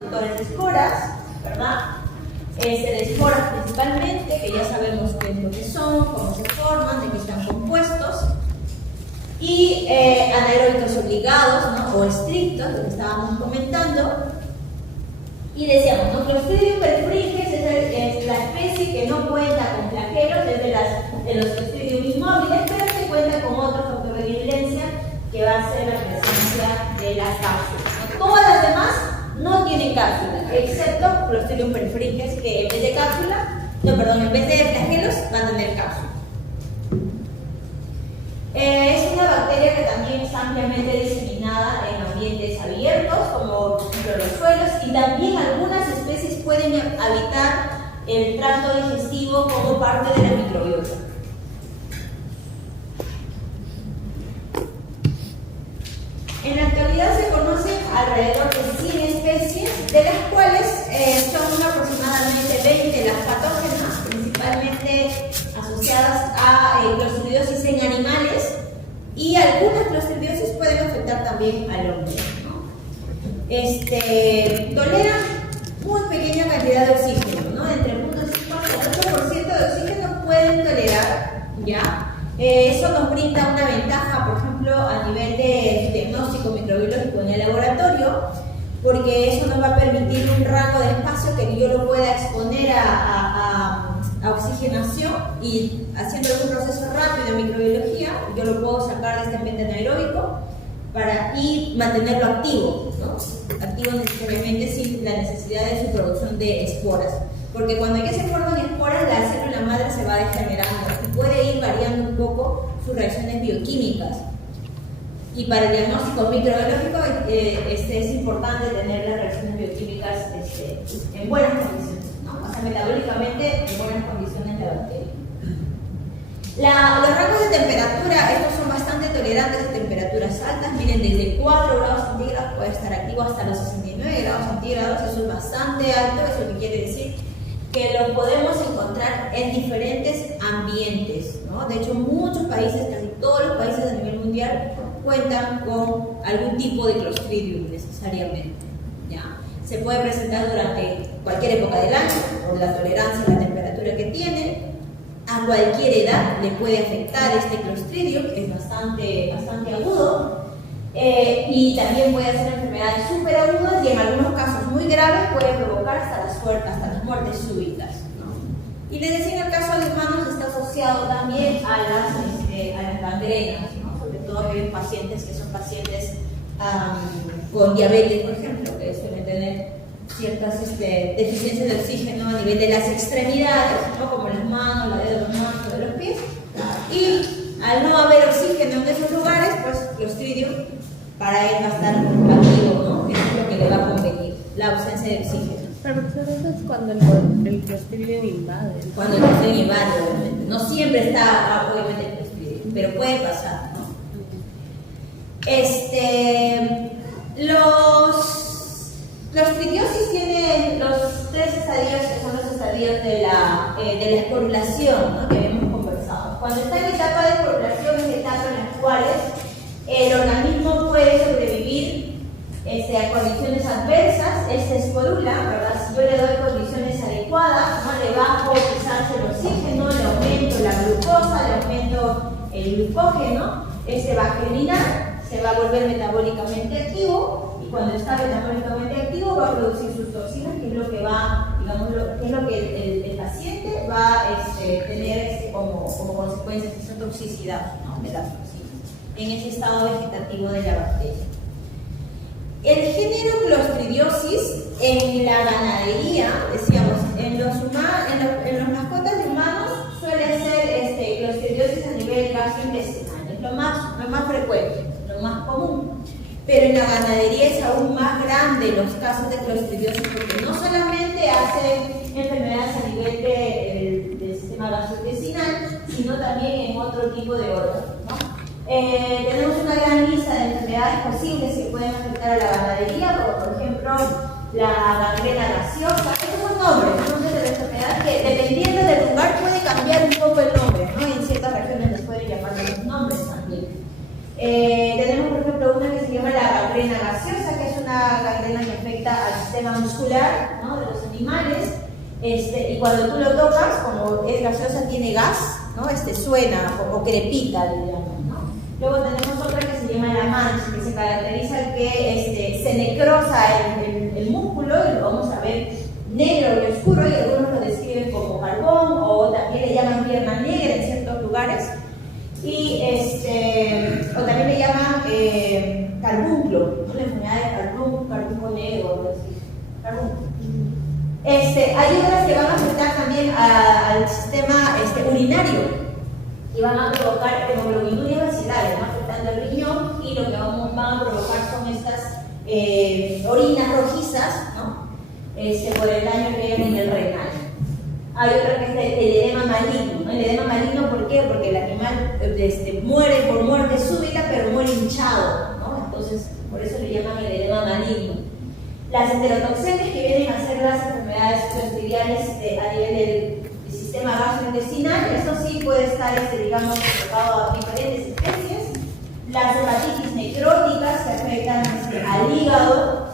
de esporas, ¿verdad? De esporas principalmente, que ya sabemos qué es lo que son, cómo se forman, de qué están compuestos. Y anaeróbicos obligados, ¿no? O estrictos, lo que estábamos comentando. Y decíamos, ¿no? Clostridium perfringens es la especie que no cuenta con flagelos, es de los Clostridium inmóviles, pero que cuenta con otro factor de virulencia que va a ser la presencia de las cápsulas, ¿no? Todas las demás no tienen cápsula, excepto Clostridium perfringens, que en vez de cápsula, en vez de flagelos, van a tener cápsula. Es una bacteria que también está ampliamente diseminada en ambientes abiertos, como por ejemplo los suelos, y también algunas especies pueden habitar el tracto digestivo como parte de la microbiota. En la actualidad se conocen alrededor de 100 especies, de las cuales son aproximadamente 20 las patógenas, principalmente asociadas a clostridiosis en animales, y algunas clostridiosis pueden afectar también al hombre, ¿no? Toleran muy pequeña cantidad de oxígeno, ¿no? Entre el 0.5 al 8% de oxígeno pueden tolerar, ¿ya? Eso nos brinda una ventaja, por ejemplo, a nivel de diagnóstico microbiológico en el laboratorio, porque eso nos va a permitir un rango de espacio que yo lo pueda exponer a oxigenación, y haciendo un proceso rápido de microbiología, yo lo puedo sacar de este ambiente anaeróbico y mantenerlo activo, ¿no? Activo necesariamente sin la necesidad de su producción de esporas, porque cuando ya se forman esporas, la célula madre se va degenerando y puede ir variando un poco sus reacciones bioquímicas. Y para el diagnóstico microbiológico es importante tener las reacciones bioquímicas en buenas condiciones, ¿no? O sea, metabólicamente en buenas condiciones la bacteria. Los rangos de temperatura, estos son bastante tolerantes a temperaturas altas. Miren, desde 4 grados centígrados puede estar activo hasta los 69 grados centígrados. Eso es bastante alto. Eso que quiere decir que lo podemos encontrar en diferentes ambientes, ¿no? De hecho, muchos países, casi todos los países a nivel mundial, cuentan con algún tipo de Clostridium necesariamente, ¿ya? Se puede presentar durante cualquier época del año, por la tolerancia a la temperatura que tiene. A cualquier edad le puede afectar este Clostridium, que es bastante agudo, y también puede hacer enfermedades súper agudas, y en algunos casos muy graves puede provocar hasta las muertes súbitas, ¿no? Y les decía, en el caso de humanos está asociado también a las gangrenas, ¿no? Sobre todo aquellos pacientes que son pacientes con diabetes, por ejemplo, que suelen tener ciertas deficiencias de oxígeno a nivel de las extremidades, ¿no? Como las manos, la dedos de las manos, de los pies, y al no haber oxígeno en esos lugares, pues Clostridium para él va a estar activo, ¿no? Eso es lo que le va a convenir, la ausencia de oxígeno. Pero eso es cuando el Clostridium invade. Cuando el Clostridium invade, obviamente. No siempre está, obviamente, el Clostridium, pero puede pasar, ¿no? Los clostridiosis tienen los 3 estadios, que son los estadios de la esporulación, ¿no? Que hemos conversado. Cuando está en la etapa de esporulación, es la etapa en las cuales el organismo puede sobrevivir a condiciones adversas. Él se esporula, ¿verdad? Si yo le doy condiciones adecuadas, ¿no? Le bajo quizás el oxígeno, le aumento la glucosa, le aumento el glucógeno, él se va a germinar, se va a volver metabólicamente activo. Y cuando está metabólicamente activo va a producir sus toxinas, que es lo que va, digamos, que es lo que el paciente va a tener como consecuencia esa toxicidad, ¿no? De las toxinas en ese estado vegetativo de la bacteria. El género Clostridiosis en la ganadería, decíamos, en los mascotas de humanos suele ser Clostridiosis a nivel gastrointestinal, es lo más frecuente, lo más común. Pero en la ganadería es aún más grande los casos de clostridiosis, porque no solamente hacen enfermedades a nivel del sistema gastrointestinal, sino también en otro tipo de órganos, ¿no? Tenemos una gran lista de enfermedades posibles que pueden afectar a la ganadería, como por ejemplo la gangrena gaseosa. Estos son nombres de enfermedades que, dependiendo del lugar, puede cambiar un poco el nombre, ¿no? En ciertas regiones les pueden llamar los nombres también. Tenemos por ejemplo una que se llama la gangrena gaseosa, que es una gangrena que afecta al sistema sistema muscular, ¿no?, de los animales, y cuando tú lo tocas, como es gaseosa, tiene gas, ¿no?, suena o crepita, le llaman, ¿no? Luego tenemos otra que se llama la mancha, que se caracteriza que se necrosa el músculo y lo vamos a ver negro y oscuro, y algunos lo describen como carbón o también le llaman pierna negra en ciertos lugares, y o también le llaman carbunclo, ¿no?, la enfermedad de carbunco negro, algo así, carbunco. Hay otras que van a afectar también al sistema urinario y van a provocar hemoglobinurias bacilales, ¿no?, afectando el riñón, y lo que van a provocar son estas orinas rojizas, ¿no?, por el daño que hay a nivel renal. Hay otra que es el edema maligno, ¿no? El edema maligno, ¿por qué? Porque el animal muere por muerte súbita, pero muere hinchado, ¿no? Entonces, por eso le llaman el edema maligno. Las enterotoxemias, que vienen a ser las enfermedades clostridiales a nivel del sistema gastrointestinal, esto sí puede estar, digamos, provocado a diferentes especies. Las hepatitis necróticas, que afectan al hígado.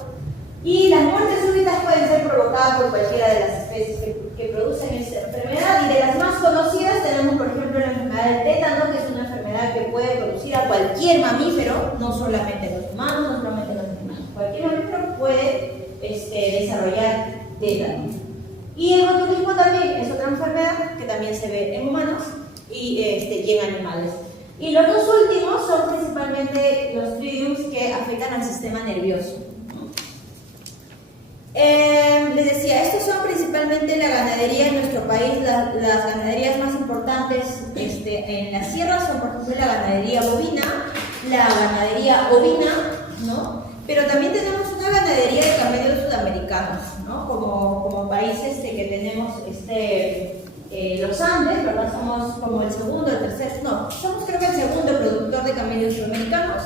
Y las muertes súbitas pueden ser provocadas por cualquiera de las especies que producen esta enfermedad. Y de las más conocidas tenemos, por ejemplo, la enfermedad del tétano, que es una enfermedad que puede producir a cualquier mamífero, no solamente los humanos, no solamente los animales. Cualquier mamífero puede desarrollar tétano. Y el botulismo también es otra enfermedad que también se ve en humanos y en animales. Y los dos últimos son principalmente los Clostridiums que afectan al sistema nervioso. Les decía, estos son principalmente la ganadería en nuestro país. Las ganaderías más importantes en la sierra son, por ejemplo, la ganadería bovina, la ganadería ovina, ¿no? Pero también tenemos una ganadería de camellos sudamericanos, ¿no? Como países que tenemos los Andes, ¿verdad? Somos como el segundo, el tercer, no, somos creo que el segundo productor de camellos sudamericanos.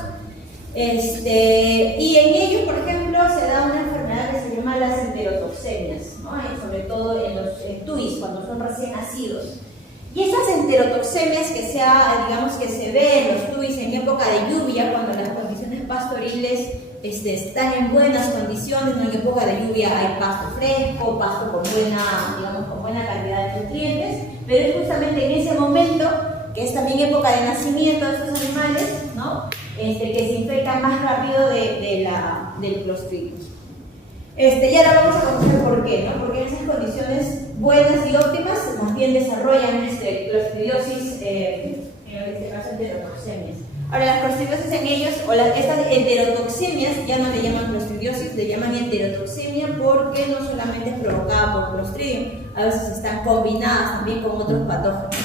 Y en ellos, por ejemplo, se da una enfermedad que se llama las enterotoxemias, ¿no? Sobre todo en los tuis, cuando son recién nacidos. Y esas enterotoxemias digamos que se ven en los tuis en época de lluvia, cuando las condiciones pastoriles están en buenas condiciones, ¿no? En época de lluvia hay pasto fresco, pasto con buena cantidad de nutrientes, pero es justamente en ese momento, que es también época de nacimiento de estos animales, ¿no? Que se infectan más rápido del Clostridium. Y ahora vamos a conocer por qué, ¿no? Porque en esas condiciones buenas y óptimas más bien desarrollan clostridiosis, en este caso enterotoxemias. Ahora, las clostridiosis en ellos, estas enterotoxemias, ya no le llaman clostridiosis, le llaman enterotoxemia porque no solamente es provocada por Clostridium, a veces están combinadas también con otros patógenos.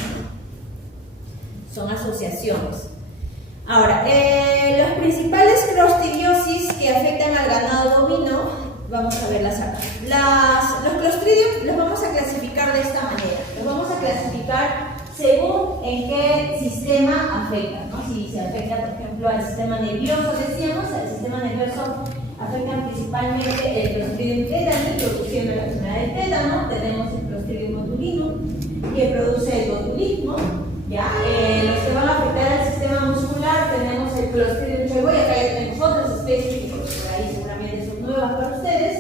Son asociaciones. Ahora, los principales clostridiosis que afectan al ganado bovino, vamos a verlas acá. Los Clostridium los vamos a clasificar de esta manera. Los vamos a clasificar según en qué sistema afecta, ¿no? Si se afecta, por ejemplo, al sistema nervioso, decíamos, al sistema nervioso afectan principalmente el Clostridium tetani, produciendo la enfermedad del tétano. Tenemos el Clostridium botulinum, que produce el botulismo. ¿Ya? Los que van a afectar al sistema muscular, tenemos el Clostridium chauvoi, acá ya tenemos otras especies que por ahí seguramente son nuevas para ustedes.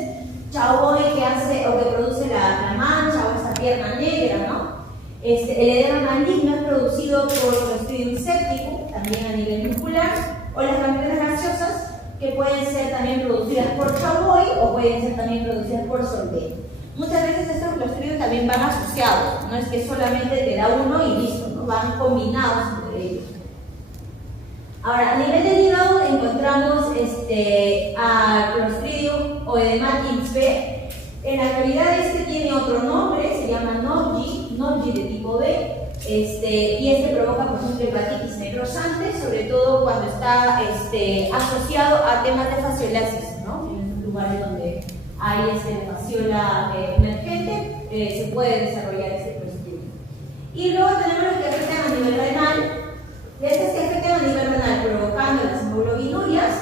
Chauvoi, que produce la mancha o esta pierna negra, ¿no? El edema maligno es producido por Clostridium septicum, también a nivel muscular, o las gangrionas gaseosas, que pueden ser también producidas por Chauvoi o pueden ser también producidas por Solvay. Muchas veces estos Clostridium también van asociados, no es que solamente te da uno y listo, ¿no? Van combinados entre ellos. Ahora, a nivel del hígado encontramos a Clostridium oedematis B. En la actualidad tiene otro nombre, se llama Nodgi de tipo B, y provoca, por ejemplo, hepatitis necrosante, sobre todo cuando está asociado a temas de fasciolasis, ¿no? En los lugares donde hay fasciola emergente, se puede desarrollar este Clostridium. Y luego tenemos los que afectan a nivel renal. Estos que afectan a nivel renal, provocando las hemoglobinurias,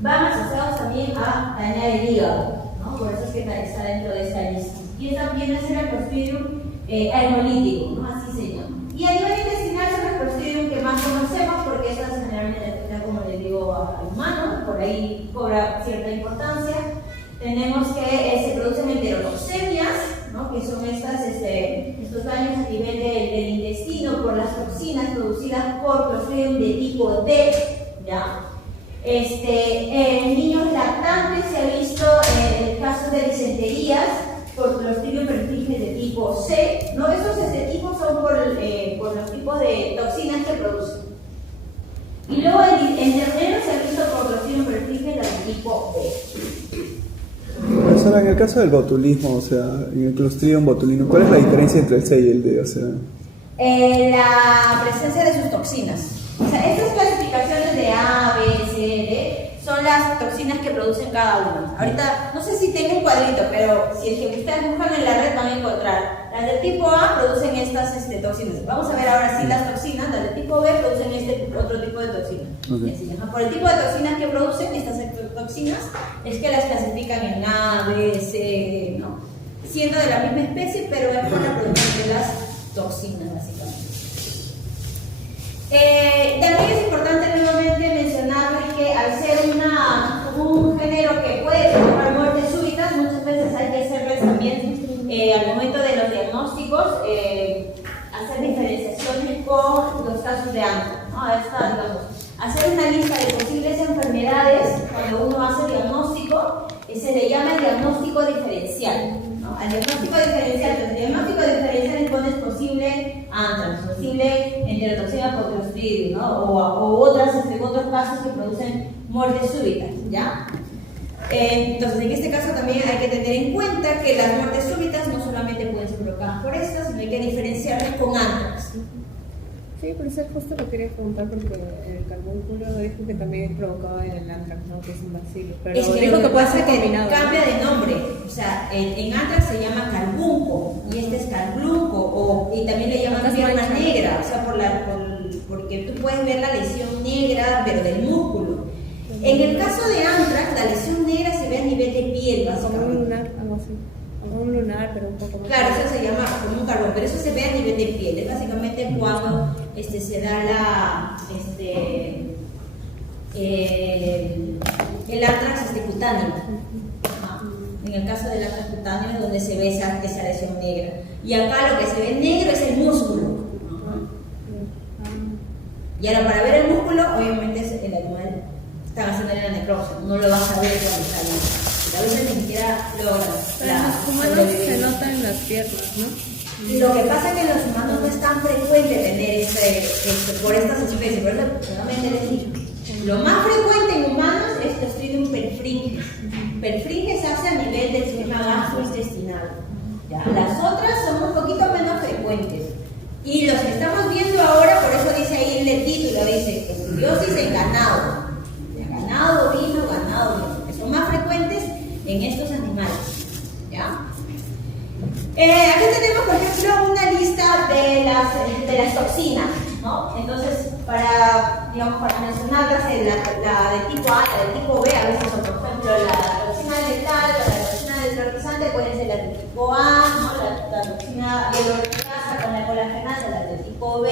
van asociados también a dañar el hígado, ¿no? Por eso es que está dentro de esta lista. Y también es el Clostridium hemolítico, ¿no? Así se llama. Y a nivel intestinal son los Clostridium que más conocemos, porque estas generalmente afectan, como les digo, al humano, por ahí cobra cierta importancia. tenemos que se producen enterotoxemias, ¿no? Que son estos daños a nivel del intestino por las toxinas producidas por Clostridium de tipo D, ¿ya? En niños lactantes se ha visto casos de disenterías por Clostridium perfringens de tipo C, ¿no? Esos tipos son por los tipos de toxinas que producen. Y luego en terneros se ha visto por Clostridium perfringens de tipo B. Profesora, en el caso del botulismo, o sea, en el Clostridium botulinum, ¿cuál es la diferencia entre el C y el D? O sea, la presencia de sus toxinas. O sea, estas clasificaciones de A, B, C, D son las toxinas que producen cada uno. Ahorita, no sé si tengo un cuadrito, pero si es que ustedes buscan en la red van a encontrar. Las del tipo A producen estas toxinas. Vamos a ver ahora si las toxinas, las del tipo B producen otro tipo de toxinas. Okay. Así, por el tipo de toxinas que producen estas toxinas, es que las clasifican en A, B, C, D, ¿no? Siendo de la misma especie, pero es por la producción de las toxinas, básicamente. También es importante nuevamente mencionarles que al ser un género que puede provocar muertes súbitas, muchas veces hay que hacerles también, al momento de los diagnósticos, hacer diferenciaciones con los casos de anthrax, ¿no? Hacer una lista de posibles enfermedades cuando uno hace diagnóstico, se le llama el diagnóstico diferencial, ¿no? Al diagnóstico diferencial, el diagnóstico diferencial entonces es posible anthrax, posible enterotoxina por Clostridium, ¿no? o otros casos que producen muertes súbitas, ¿ya? Entonces, en este caso también hay que tener en cuenta que las muertes súbitas no solamente pueden ser provocadas por estas, sino hay que diferenciarlas con anthrax. Sí, por eso justo lo quería preguntar porque el carbúnculo dijo que también provocaba el anthrax, ¿no? Que es un bacilo. Pero Es que dijo que puede ser que combinado. cambia de nombre. O sea, en anthrax se llama carbunco y este es carbunco, y también le llaman pierna negra, o sea, porque tú puedes ver la lesión negra, pero del músculo. En el caso de anthrax, la lesión negra se ve a nivel de piel, Como un básicamente. lunar, algo así. Como un lunar, pero un poco más. Claro, eso se llama como un carbón, pero eso se ve a nivel de piel. Es básicamente cuando se da el anthrax cutáneo. Ajá. En el caso del anthrax cutáneo es donde se ve esa lesión negra. Y acá lo que se ve negro es el músculo. Y ahora para ver el músculo, obviamente es el animal están haciendo la necropsia, no lo vas a ver cuando está ahí. A veces ni siquiera logran. Pero en los humanos se nota en las piernas, ¿no? Lo que pasa es que en los humanos no es tan frecuente tener por estas especies, por eso nuevamente les digo. Lo más frecuente en humanos es Clostridium perfringens. Perfringens se hace a nivel del sistema gastrointestinal. ¿Ya? Las otras son un poquito menos frecuentes. Y los que estamos viendo ahora, por eso dice ahí el título, dice coccidiosis en ganado. Ganado, vino, que son más frecuentes en estos animales. ¿Ya? Aquí tenemos, por ejemplo, una lista de las toxinas, ¿no? Entonces, para mencionarlas, la de tipo A, la de tipo B, a veces son, por ejemplo, la toxina letal o la toxina descloralizante pueden ser las de tipo A, ¿no? La toxina hidroxilasa con la colagenasa, las de tipo B,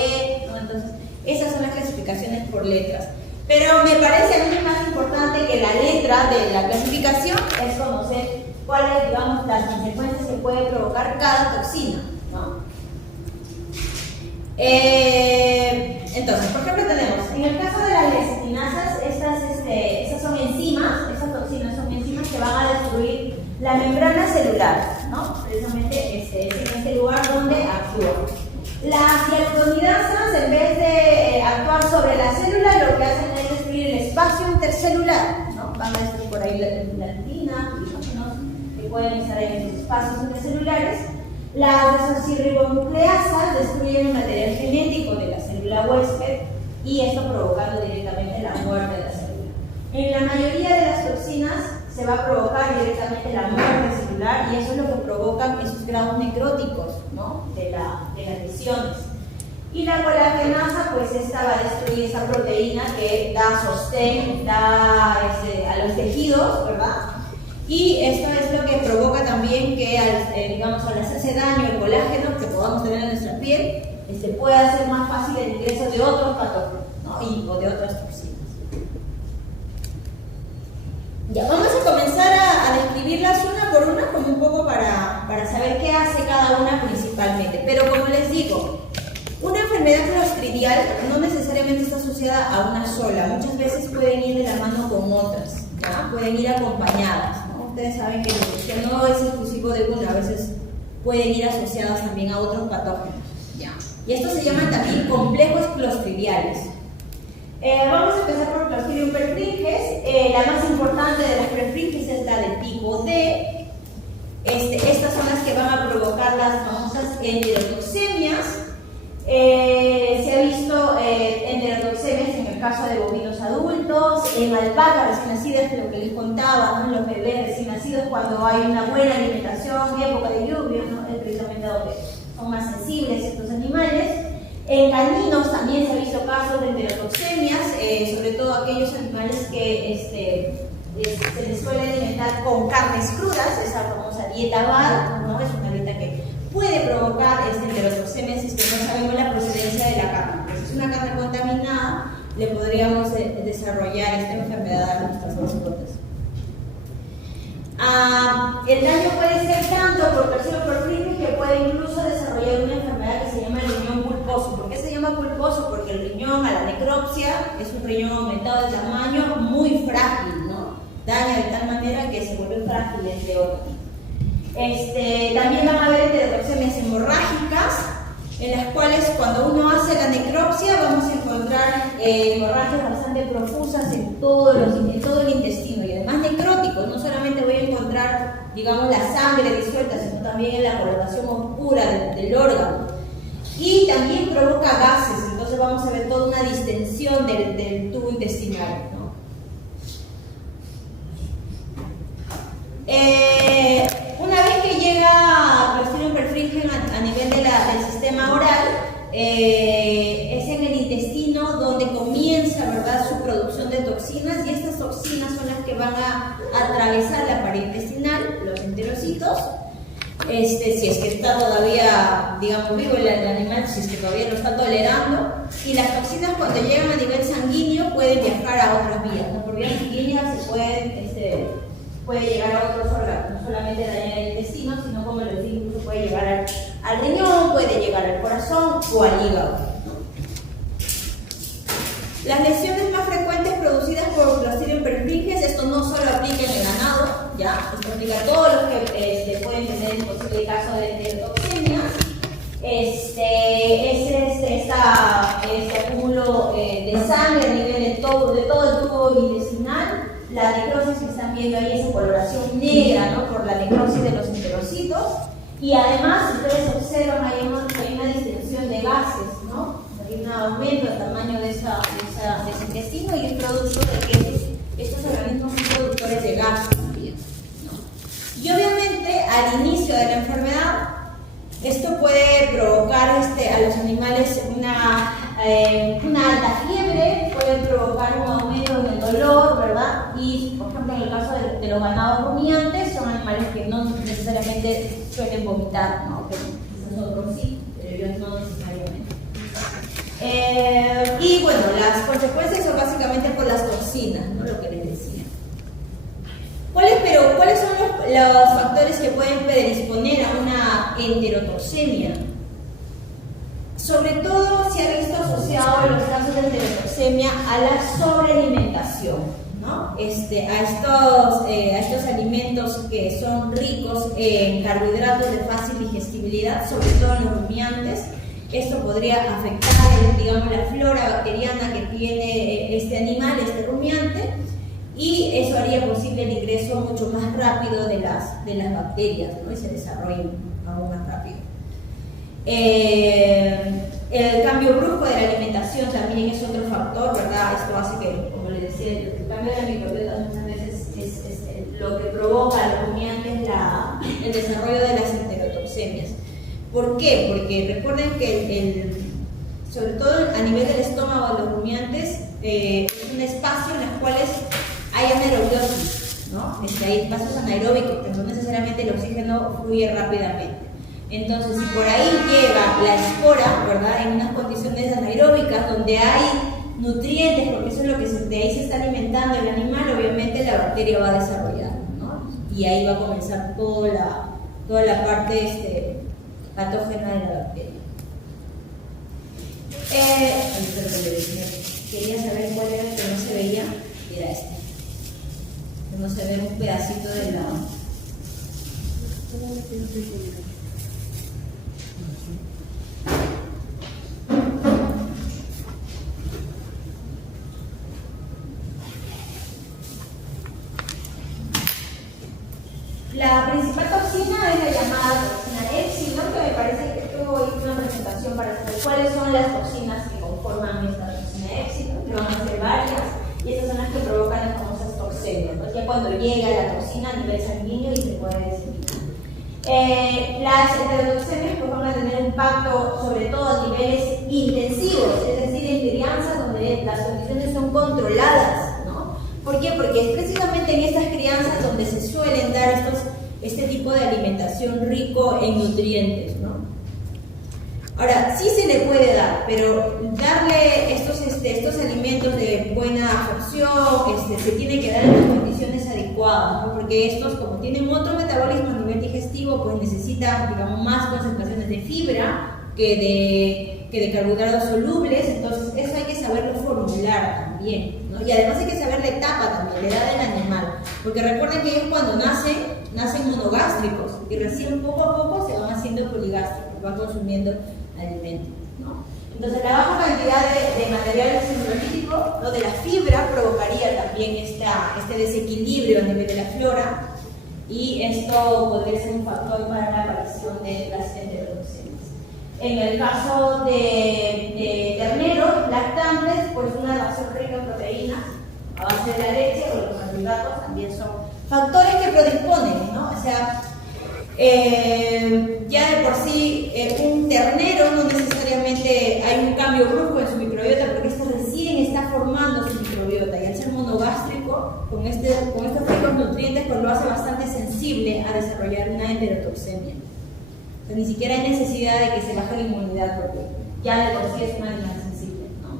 ¿no? Entonces, esas son las clasificaciones por letras. Pero me parece a mí más importante que la letra de la clasificación es conocer cuáles, digamos, las consecuencias que puede provocar cada toxina, ¿no? Entonces, por ejemplo, tenemos, en el caso de las lecitinasas, estas son enzimas, estas toxinas son enzimas que van a destruir la membrana celular, ¿no? Precisamente es en este lugar donde actúan. Las hialuronidasas, en vez de actuar sobre la célula, lo que hacen es destruir el espacio intercelular, ¿no? Van a destruir por ahí la retina, que pueden estar en esos espacios intercelulares. Las desoxirribonucleasas destruyen el material genético de la célula huésped y esto provocando directamente la muerte de la célula. En la mayoría de las toxinas se va a provocar directamente la muerte celular y eso es lo que provocan esos grados necróticos, ¿no? de las lesiones. Y la colagenasa, pues esta va a destruir esa proteína que da sostén, a los tejidos, ¿verdad? Y esto es lo que provoca también que, al hacerse daño el colágeno que podamos tener en nuestra piel, pueda hacer más fácil el ingreso de otros patógenos, ¿no? O de otras toxinas. Ya, vamos a comenzar a describir describirlas una por una como un poco para saber qué hace cada una principalmente. Pero como les digo, una enfermedad clostridial no necesariamente está asociada a una sola, muchas veces pueden ir de la mano con otras, ¿ya? Pueden ir acompañadas, ¿no? Ustedes saben que la infección no es exclusivo de una, a veces pueden ir asociadas también a otros patógenos, ¿ya? Y estos se llaman también complejos clostridiales. Vamos a empezar por Clostridium perfringens. La más importante de las perfringens es la de tipo D. Estas son las que van a provocar las famosas enterotoxemias. Se ha visto enterotoxemias en el caso de bovinos adultos, en alpacas recién nacidas, lo que les contaba, ¿no? Los bebés recién nacidos cuando hay una buena alimentación, época de lluvia, ¿no? Es precisamente donde son más sensibles estos animales. En caninos también se ha visto casos de enterotoxemias, sobre todo aquellos animales que se les suele alimentar con carnes crudas, esa famosa dieta BAR, ¿no? Es una dieta que puede provocar enterotoxemias si es que no sabemos la procedencia de la carne. Pues si es una carne contaminada, le podríamos desarrollar esta enfermedad a nuestras mascotas. El daño puede ser tanto por Clostridium perfringens que puede incluso desarrollar una enfermedad que se llama el riñón pulposo. ¿Por qué se llama pulposo? Porque el riñón a la necropsia es un riñón aumentado de tamaño, muy frágil, ¿no? Daña de tal manera que se vuelve frágil, entre otros. También van a haber enterotoxemias hemorrágicas, en las cuales cuando uno hace la necropsia vamos a encontrar hemorragias bastante profusas en todo el intestino y además necróticos. No solamente voy a encontrar, digamos, la sangre disuelta, sino también en la coloración oscura del órgano. Y también provoca gases, entonces vamos a ver toda una distensión del tubo intestinal, ¿no? Una vez que llega Clostridium perfringens a nivel del sistema oral, es en el intestino donde comienza, ¿verdad?, su producción de toxinas, y estas toxinas son las que van a atravesar la pared intestinal, los enterocitos, si es que está todavía, digamos, vivo el animal, si es que todavía lo está tolerando, y las toxinas cuando llegan a nivel sanguíneo pueden viajar a otras vías, ¿no? Por vías sanguíneas se puede llegar a otros órganos, no solamente dañar el intestino, sino, como les digo, incluso puede llegar al riñón, puede llegar al corazón o al hígado, ¿no? Las lesiones más frecuentes producidas por Clostridium perfringens, esto no solo aplica en el ganado, ¿ya? Esto aplica a todos los que pueden tener el posible caso de enterotoxemia. Es este acúmulo de sangre a nivel de todo el tubo intestinal. La necrosis que están viendo ahí, esa coloración negra, ¿no?, por la necrosis de los enterocitos. Y además, si ustedes observan, hay una distensión de gases, ¿no? Hay un aumento del tamaño de ese intestino, y es producto de que estos organismos son productores de gases también, ¿no? Y obviamente, al inicio de la enfermedad, esto puede provocar a los animales una alta fiebre, puede provocar un aumento en el dolor, ¿verdad? Y, por ejemplo, en el caso de los ganados rumiantes, son animales que no necesariamente suelen vomitar, ¿no? Que quizás otros sí, pero ellos no necesariamente. Y bueno, las consecuencias son básicamente por las toxinas, ¿no?, lo que les decía. ¿Cuáles son los factores que pueden predisponer a una enterotoxemia? Sobre todo se ha visto asociado en los casos de enterotoxemia a la sobrealimentación, ¿no? A estos alimentos que son ricos en carbohidratos de fácil digestibilidad, sobre todo en los rumiantes. Esto podría afectar, digamos, la flora bacteriana que tiene este animal, este rumiante, y eso haría posible el ingreso mucho más rápido de las bacterias, ¿no?, y se desarrollen aún más rápido. El cambio brusco de la alimentación también es otro factor, ¿verdad? Esto hace que, como les decía, el cambio de la microbiota muchas veces es lo que provoca a los rumiantes el desarrollo de las enterotoxemias. ¿Por qué? Porque recuerden que sobre todo a nivel del estómago de los rumiantes es un espacio en los cuales hay anaerobiosis, ¿no? Hay espacios anaeróbicos, pero no necesariamente el oxígeno fluye rápidamente. Entonces, si por ahí llega la espora, ¿verdad?, en unas condiciones anaeróbicas donde hay nutrientes, porque eso es lo que de ahí se está alimentando el animal, obviamente la bacteria va a desarrollar, ¿no? y ahí va a comenzar toda la parte patógena de la bacteria. Quería saber cuál era el que no se veía, y era este. Que no se ve un pedacito de la... La principal toxina es la llamada toxina epsilon, que me parece que tuvo una presentación para saber cuáles son las toxinas que conforman esta toxina epsilon, que van a ser varias, y estas son las que provocan las famosas toxemias, ¿no? Ya cuando llega la toxina a nivel sanguíneo y se puede diseminar. Las heterotoxemias pues, van a tener un impacto sobre todo a niveles intensivos, es decir, en crianzas donde las condiciones son controladas, ¿no? ¿Por qué? Porque es precisamente en estas crianzas donde se suelen dar este tipo de alimentación rico en nutrientes, ¿no? Ahora, sí se le puede dar, pero darle estos alimentos de buena absorción se tiene que dar en las condiciones adecuadas, ¿no? Porque estos, como tienen otro metabolismo a nivel digestivo, pues necesitan, digamos, más concentraciones de fibra que de carbohidratos solubles, entonces eso hay que saberlo formular también, ¿no? Y además hay que saber la etapa también, la edad del animal, porque recuerden que ellos cuando nacen monogástricos y recién poco a poco se van haciendo poligástricos, van consumiendo alimentos, ¿no? Entonces la baja cantidad de material celuloídico, ¿no? De la fibra provocaría también este desequilibrio a nivel de la flora, y esto podría ser un factor para la aparición de las heterotoxemias. En el caso de terneros lactantes, pues una ración rica en proteínas a base de la leche o los carbohidratos también son factores que predisponen, ¿no? O sea, ya de por sí un ternero no necesariamente hay un cambio brusco en su microbiota porque este recién está formando su microbiota, y al ser monogástrico con estos ricos nutrientes pues lo hace bastante sensible a desarrollar una enterotoxemia. O sea, ni siquiera hay necesidad de que se baje la inmunidad porque ya de por sí es un animal sensible, ¿no?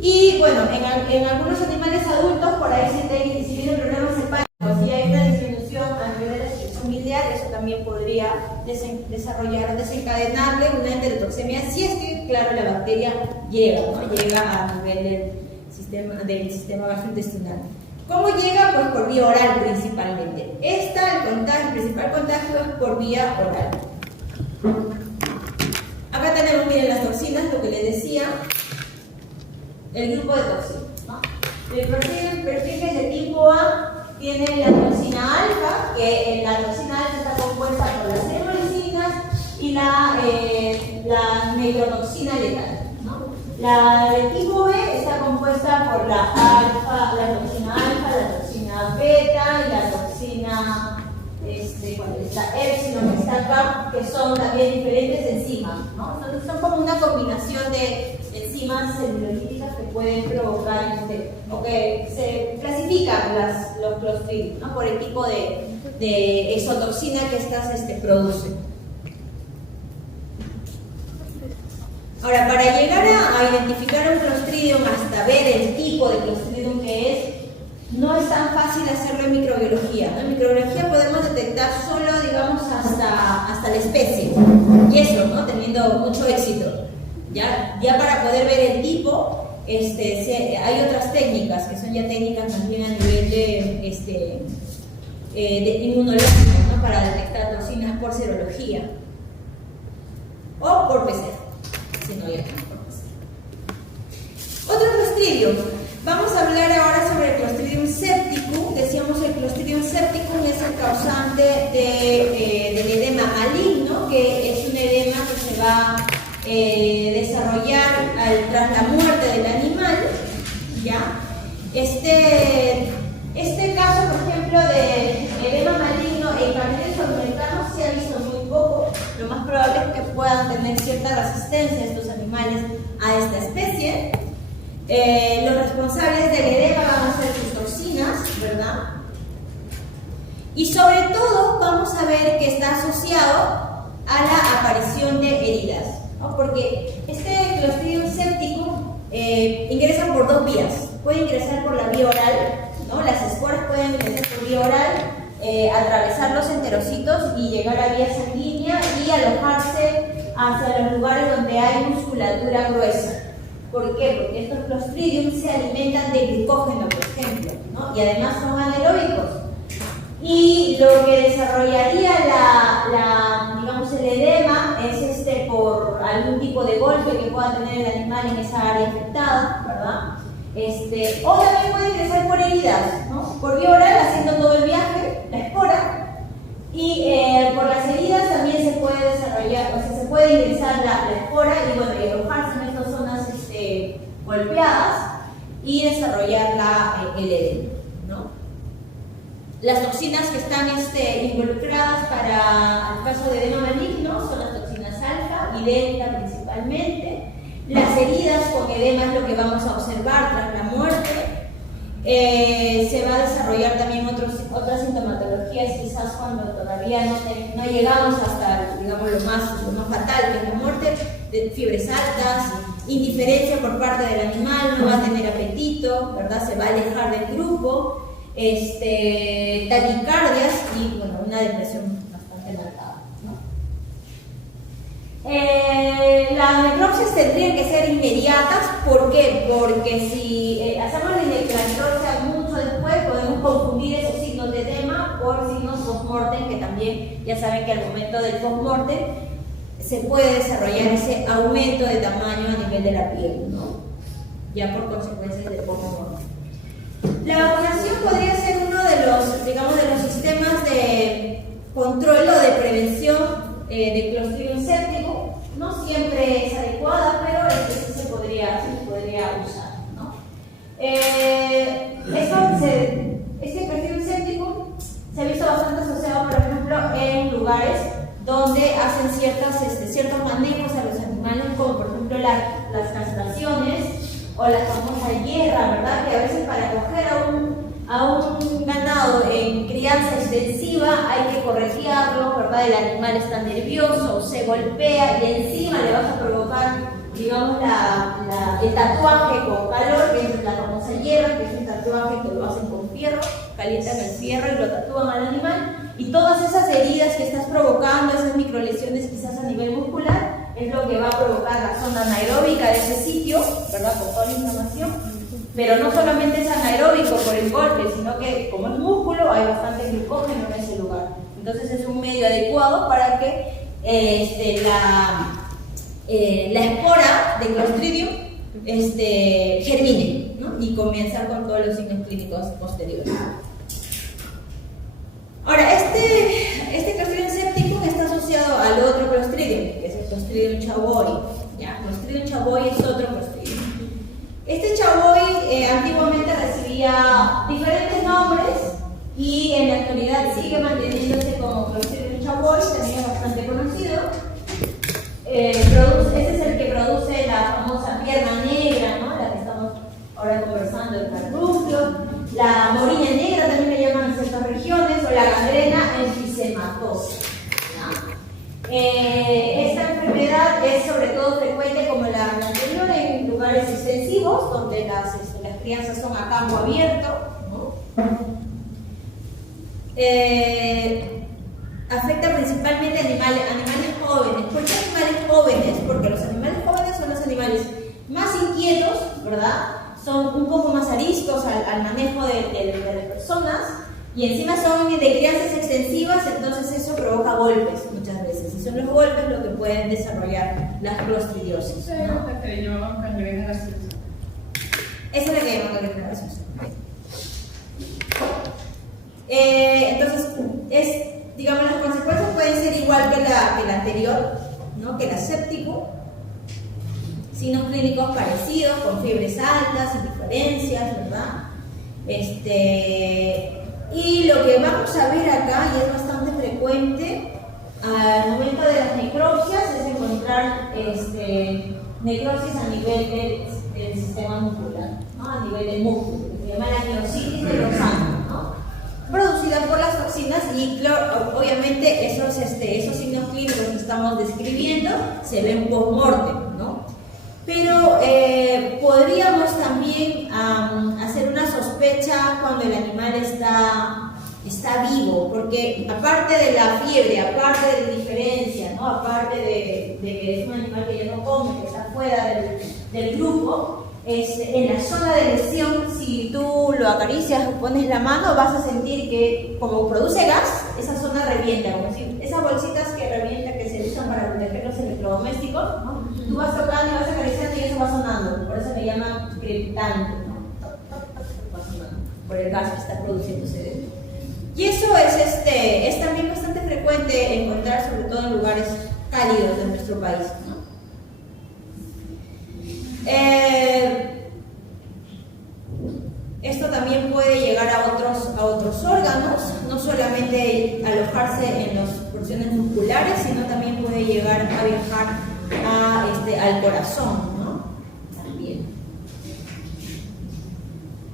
Y bueno, en algunos animales adultos por ahí si tienen problemas hepáticos, si hay una disminución a nivel de la secreción biliar, eso también podría desencadenarle una enterotoxemia si es que, claro, la bacteria llega a nivel del sistema gastrointestinal. ¿Cómo llega? Pues por vía oral principalmente. El principal contagio es por vía oral. Acá tenemos, miren, las toxinas, lo que les decía, el grupo de toxinas, ¿no? El perfil que es de tipo A tiene la toxina alfa, que la toxina alfa está compuesta por las hemolysinas y la neurotoxina letal, ¿no? La de tipo B está compuesta por la toxina alfa, la toxina beta y la toxina la epsilon que está acá, que son también diferentes enzimas, ¿no? Entonces son como una combinación de enzimas celulolíticas que pueden provocar o que se clasifican los clostridium, ¿no? Por el tipo de exotoxina que estas producen. Ahora, para llegar a identificar un clostridium hasta ver el tipo de clostridium que es, no es tan fácil hacerlo en microbiología, ¿no? En microbiología podemos detectar solo, digamos, hasta la especie, y eso, ¿no? Teniendo mucho éxito. Ya para poder ver el tipo, hay otras técnicas, que son ya técnicas también a nivel de inmunológico, ¿no? Para detectar toxinas por serología o por PCR, si no hay por PCR. Otro clostridium. Vamos a hablar ahora sobre el Clostridium septicum. Decíamos el Clostridium septicum es el causante del edema maligno, que es un edema que se va a desarrollar tras la muerte del animal, ¿ya? Este caso, por ejemplo, de edema maligno en camiones sudamericanos se ha visto muy poco. Lo más probable es que puedan tener cierta resistencia estos animales a esta especie. Los responsables del edema van a ser sus toxinas, ¿verdad? Y sobre todo vamos a ver que está asociado a la aparición de heridas, ¿no? Porque este Clostridium septicum ingresa por dos vías. Puede ingresar por la vía oral, ¿no? Las esporas pueden ingresar por vía oral atravesar los enterocitos y llegar a vía sanguínea y alojarse hacia los lugares donde hay musculatura gruesa. ¿Por qué? Porque estos Clostridium se alimentan de glucógeno, por ejemplo, ¿no? Y además son anaeróbicos. Y lo que desarrollaría digamos, el edema es por algún tipo de golpe que pueda tener el animal en esa área afectada, ¿verdad? O también puede ingresar por heridas, ¿no? Por vía oral, haciendo todo el viaje, la espora, y por las heridas también se puede desarrollar, o sea, se puede ingresar la espora y, bueno, y alojarse en estas zonas golpeadas y desarrollar el edema, ¿no? Las toxinas que están involucradas para el caso de edema maligno son las toxinas alfa y delta principalmente. Las heridas con edema es lo que vamos a observar tras la muerte. Se va a desarrollar también otras sintomatologías, quizás cuando todavía no llegamos hasta, digamos, lo más fatal, que es la muerte, de fiebres altas, indiferencia por parte del animal, no va a tener apetito, ¿verdad? Se va a alejar del grupo, taquicardias y, bueno, una depresión bastante marcada, ¿no? Las necropsias tendrían que ser inmediatas. ¿Por qué? Porque si hacemos la necropsia mucho después, podemos confundir esos signos de edema por signos post-mortem, que también ya saben que al momento del post-mortem se puede desarrollar ese aumento de tamaño a nivel de la piel, ¿no? Ya por consecuencias del post-mortem. La vacunación podría ser uno de los, digamos, de los sistemas de control o de prevención de Clostridium séptico. No siempre es adecuada, pero sí se podría usar, ¿no? Este Clostridium séptico se ha visto bastante asociado, por ejemplo, en lugares donde hacen ciertos manejos a los animales, como por ejemplo las castraciones o la famosa hierra, ¿verdad? Que a veces para coger a un ganado en crianza extensiva hay que corretearlo, ¿verdad? El animal está nervioso, se golpea y encima le vas a provocar, digamos, el tatuaje con calor, que es la famosa hierra, que es un tatuaje que lo hacen con fierro, calientan el fierro y lo tatúan al animal, y todas esas heridas que estás provocando, esas microlesiones quizás a nivel muscular, es lo que va a provocar la zona anaeróbica de ese sitio, ¿verdad? Con toda la inflamación. Pero no solamente es anaeróbico por el golpe, sino que como es músculo hay bastante glucógeno en ese lugar. Entonces es un medio adecuado para que la espora de Clostridium germine, ¿no? Y comienza con todos los signos clínicos posteriores. Ahora, este Clostridium septicum está asociado al otro Clostridium, que es el Clostridium chavoi. ¿Ya? Clostridium chavoi es otro Clostridium. Este chavoi antiguamente recibía diferentes nombres y en la actualidad sigue manteniéndose como Clostridium chavoi, también es bastante conocido. Este es el que produce la famosa pierna negra, ¿no? La que estamos ahora conversando, el carbunclo. La moriña negra también le llaman en ciertas regiones, o la gangrena enfisematosa. Esta enfermedad es sobre todo frecuente, como la anterior, en lugares extensivos donde las crianzas son a campo abierto, ¿no? Afecta principalmente a animales jóvenes. ¿Por qué animales jóvenes? Porque los animales jóvenes son los animales más inquietos, ¿verdad? Son un poco más ariscos al manejo de las personas, y encima son de crianzas extensivas, entonces eso provoca golpes muchas veces, y son los golpes lo que pueden desarrollar las clostridiosis, ¿no? Que le llamaban gangrena gaseosa. Esa es la que llaman gangrena gaseosa. Entonces, digamos, las consecuencias pueden ser igual que la anterior, ¿no? Que la séptico. Signos clínicos parecidos, con fiebres altas, indiferencias, ¿verdad? Y lo que vamos a ver acá, y es bastante frecuente, al momento de las necropsias, es encontrar necrosis a nivel del sistema muscular, ¿no? A nivel del músculo, que se llama la miositis de los ángulos, ¿no? Producida por las toxinas, y obviamente esos signos clínicos que estamos describiendo se ven post-mortem, ¿no? Pero podríamos también hacer una sospecha cuando el animal está está vivo, porque aparte de la fiebre, aparte de la indiferencia, ¿no? Aparte de que es un animal que ya no come, que está fuera del grupo, en la zona de lesión, si tú lo acaricias o pones la mano, vas a sentir que como produce gas, esa zona revienta, como si esas bolsitas que revientan, que se usan para proteger los electrodomésticos, ¿no? Tú vas tocando y vas acariciando y eso va sonando, por eso le llaman crepitante, ¿no? Va sonando, por el gas que está produciéndose dentro. Y eso es también bastante frecuente encontrar, sobre todo en lugares cálidos de nuestro país, ¿no? Esto también puede llegar a otros órganos, no solamente alojarse en las porciones musculares, sino también puede llegar a viajar al corazón, ¿no? También.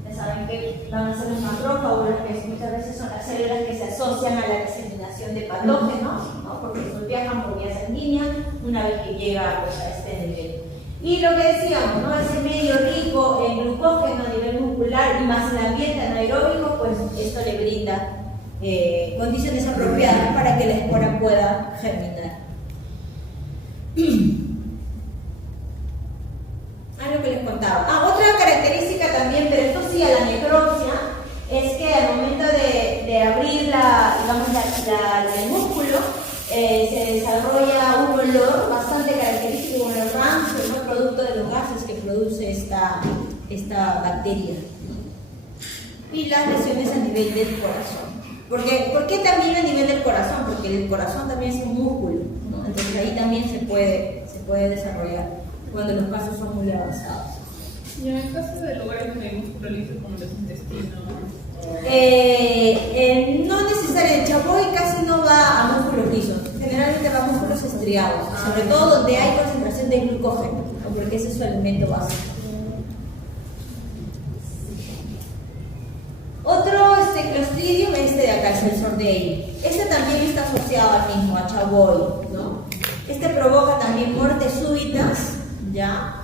Ya saben que van a ser los macrófagos, que muchas veces son las células que se asocian a la diseminación de patógenos, ¿no? Porque estos viajan por vía sanguínea una vez que llega pues, a este nivel. Y lo que decíamos, ¿no? Ese medio rico en glucógeno a nivel muscular y más el ambiente anaeróbico, pues esto le brinda condiciones apropiadas para que la espora pueda germinar. Algo que les contaba. Otra característica también, pero esto sí a la necropsia, es que al momento de abrir el músculo, se desarrolla un olor bastante característico, un olor rancio, ¿no? Producto de los gases que produce esta bacteria. Y las lesiones a nivel del corazón. ¿Por qué también a nivel del corazón? Porque el corazón también es un músculo, ¿no? Entonces ahí también se puede desarrollar cuando los casos son muy avanzados. Y en el caso de lugares donde hay músculo liso como los intestinos, no necesariamente, el chapoy casi no va a músculos lisos, generalmente va a músculos estriados, sobre todo donde hay concentración de glucógeno, ¿no? Porque ese es su alimento básico. Otro Clostridium, de acá es el Sordei. Este también está asociado al mismo, a chaboy, ¿no? Este provoca también muertes súbitas, ¿ya?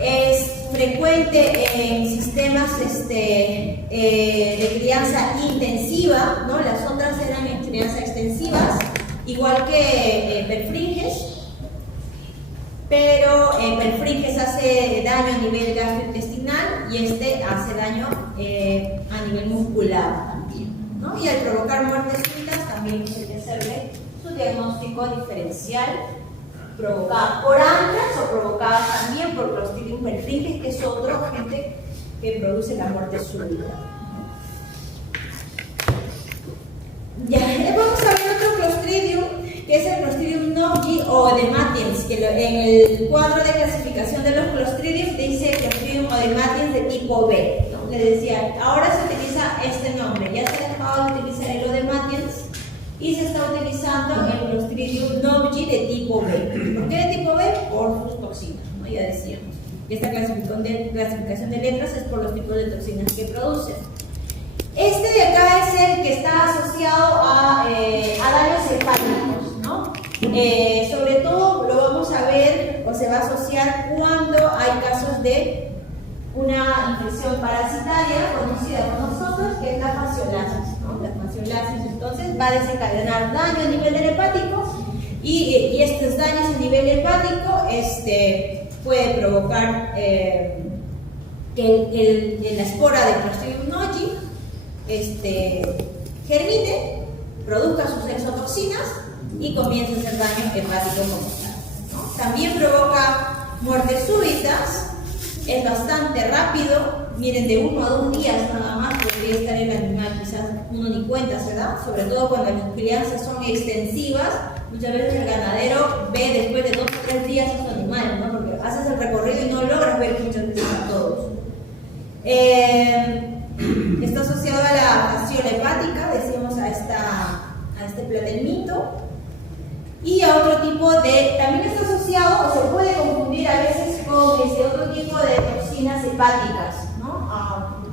Es frecuente en sistemas de crianza intensiva, ¿no? Las otras eran en crianza extensivas, igual que Perfringes, pero Perfringes hace daño a nivel gastrointestinal y hace daño a nivel muscular también, ¿no? Y al provocar muertes súbitas también se le sirve su diagnóstico diferencial, provocadas por antrax o provocadas también por Clostridium perfringens, que es otro agente que produce la muerte súbita. Ya, vamos a ver otro Clostridium, que es el Clostridium nogi o oedematiens, que en el cuadro de clasificación de los Clostridium dice Clostridium oedematiens de tipo B, ¿no? Le decía, ahora se utiliza este nombre, ya se ha dejado de utilizar el oedematiens y se está utilizando el Clostridium nogi de tipo B. ¿Por qué de tipo B? Por sus toxinas, ¿no? Ya decíamos. Y esta clasificación de letras es por los tipos de toxinas que producen. Este de acá es el que está asociado a daños hepáticos, ¿no? Sobre todo lo vamos a ver o se va a asociar cuando hay casos de una infección parasitaria conocida por nosotros, que es la fasciolasis, ¿no? La fasciolasis entonces va a desencadenar daño a nivel del hepático y estos daños a nivel hepático puede provocar que la espora de Clostridium nogi germine, produzca sus exotoxinas y comience a hacer daño hepático como tal, ¿no? También provoca muertes súbitas, es bastante rápido, miren, de 1 a 2 días nada más podría estar el animal, quizás uno ni cuenta se da, sobre todo cuando las crianzas son extensivas. Muchas veces el ganadero ve después de 2 o 3 días a su animal, ¿no? Porque haces el recorrido y no logras ver muchas veces a todos. Está asociado a la fasciola hepática, decíamos a este platelmito, y a otro tipo también está asociado o se puede confundir a veces con otro tipo de toxinas hepáticas, ¿no?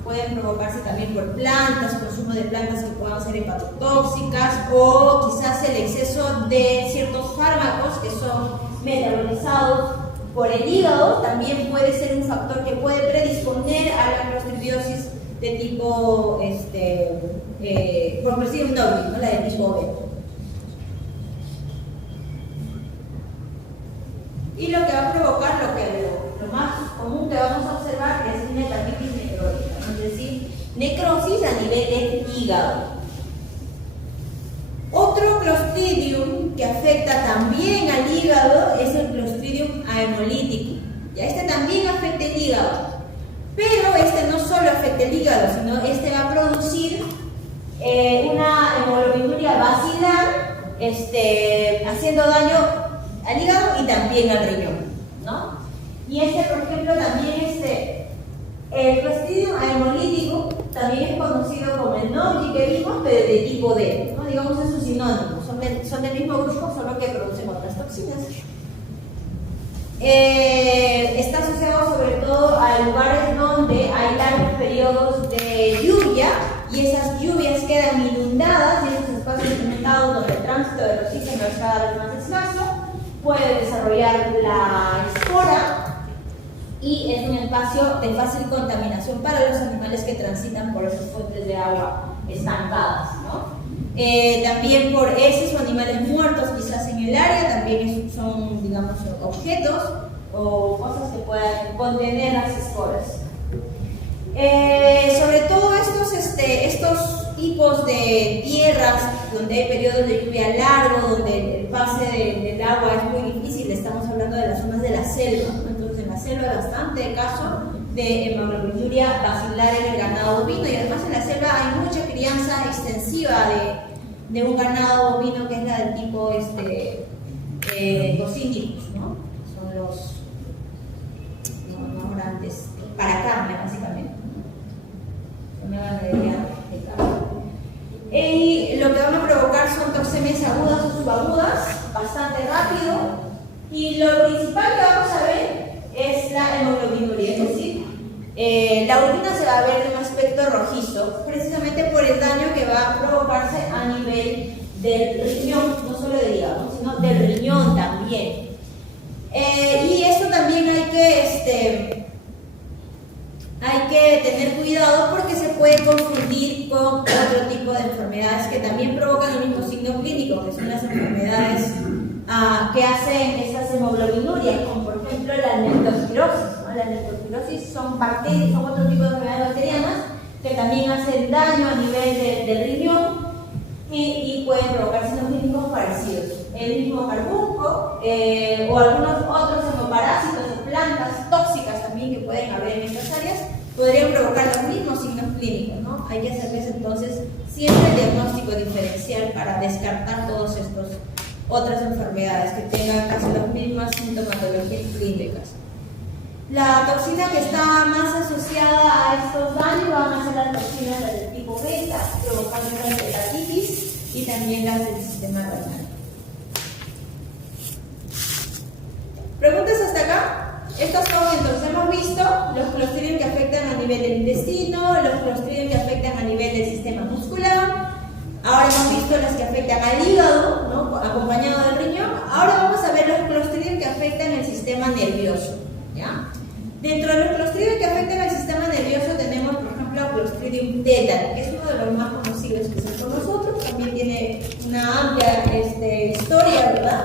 Pueden provocarse también por plantas, consumo de plantas que puedan ser hepatotóxicas o quizás el exceso de ciertos fármacos que son metabolizados por el hígado, también puede ser un factor que puede predisponer a la clostridiosis de tipo por Clostridium nobilis, ¿no? La de tipo B. Y lo que va a provocar, lo más común que vamos a observar es una hepatitis necrótica, ¿no? Es decir, necrosis a nivel del hígado. Otro Clostridium que afecta también al hígado es el Clostridium haemolyticum. Ya este también afecta el hígado, pero este no solo afecta el hígado, sino este va a producir una hemoglobinuria basilar, haciendo daño al hígado y también al riñón, ¿no? Y por ejemplo, también el Clostridium haemolyticum también es conocido como el Nobili que vimos, pero de tipo D, ¿no? Digamos, es un sinónimo, son del mismo grupo, solo que producen otras toxinas. Está asociado sobre todo a lugares donde hay largos periodos de lluvia y esas lluvias quedan inundadas y esos espacios inundados donde el tránsito del oxígeno es cada vez más escaso, puede desarrollar la espora y es un espacio de fácil contaminación para los animales que transitan por esas fuentes de agua estancadas, ¿no? También por heces o animales muertos quizás en el área, también son, digamos, objetos o cosas que puedan contener las esporas. Sobre todo estos tipos de tierras donde hay periodos de lluvia largo, donde el pase del agua es muy difícil, estamos hablando de las zonas de la selva, ¿no? Entonces en la selva hay bastante caso de hemoglobinuria basilar en el ganado bovino y además en la selva hay mucha crianza extensiva de un ganado bovino que es la del tipo cocínicos, ¿no? Son los no grandes para carne básicamente, ¿no? Una ganadería de carne. Y lo que van a provocar son toxemias agudas o subagudas, bastante rápido, y lo principal que vamos a ver es la hemoglobinuria, es decir, la orina se va a ver de un aspecto rojizo, precisamente por el daño que va a provocarse a nivel del riñón, no solo del hígado, sino del riñón también. Y esto también hay que tener cuidado porque se puede confundir con otro tipo de enfermedades que también provocan el mismo signo clínico, que son las enfermedades que hacen esas hemoglobinurias, como por ejemplo la leptospirosis, ¿no? La leptospirosis son bacterias, son otro tipo de enfermedades bacterianas que también hacen daño a nivel del riñón y pueden provocar signos clínicos parecidos. El mismo carbunco o algunos otros hemoparásitos o plantas tóxicas también que pueden haber en estas áreas podrían provocar los mismos signos clínicos, ¿no? Hay que hacerles entonces siempre el diagnóstico diferencial para descartar todas estas otras enfermedades que tengan casi las mismas sintomatologías clínicas. La toxina que está más asociada a estos daños van a ser las toxinas del tipo beta, provocando la hepatitis y también las del sistema renal. ¿Preguntas hasta acá? Estos son, entonces, hemos visto los Clostridium que afectan a nivel del intestino, los Clostridium que afectan a nivel del sistema muscular. Ahora hemos visto las que afectan al hígado, ¿no? Acompañado del riñón. Ahora vamos a ver los Clostridium que afectan el sistema nervioso, ¿ya? Dentro de los Clostridium que afectan al sistema nervioso tenemos, por ejemplo, Clostridium tetani, que es uno de los más conocidos que son por nosotros. También tiene una amplia historia, ¿verdad?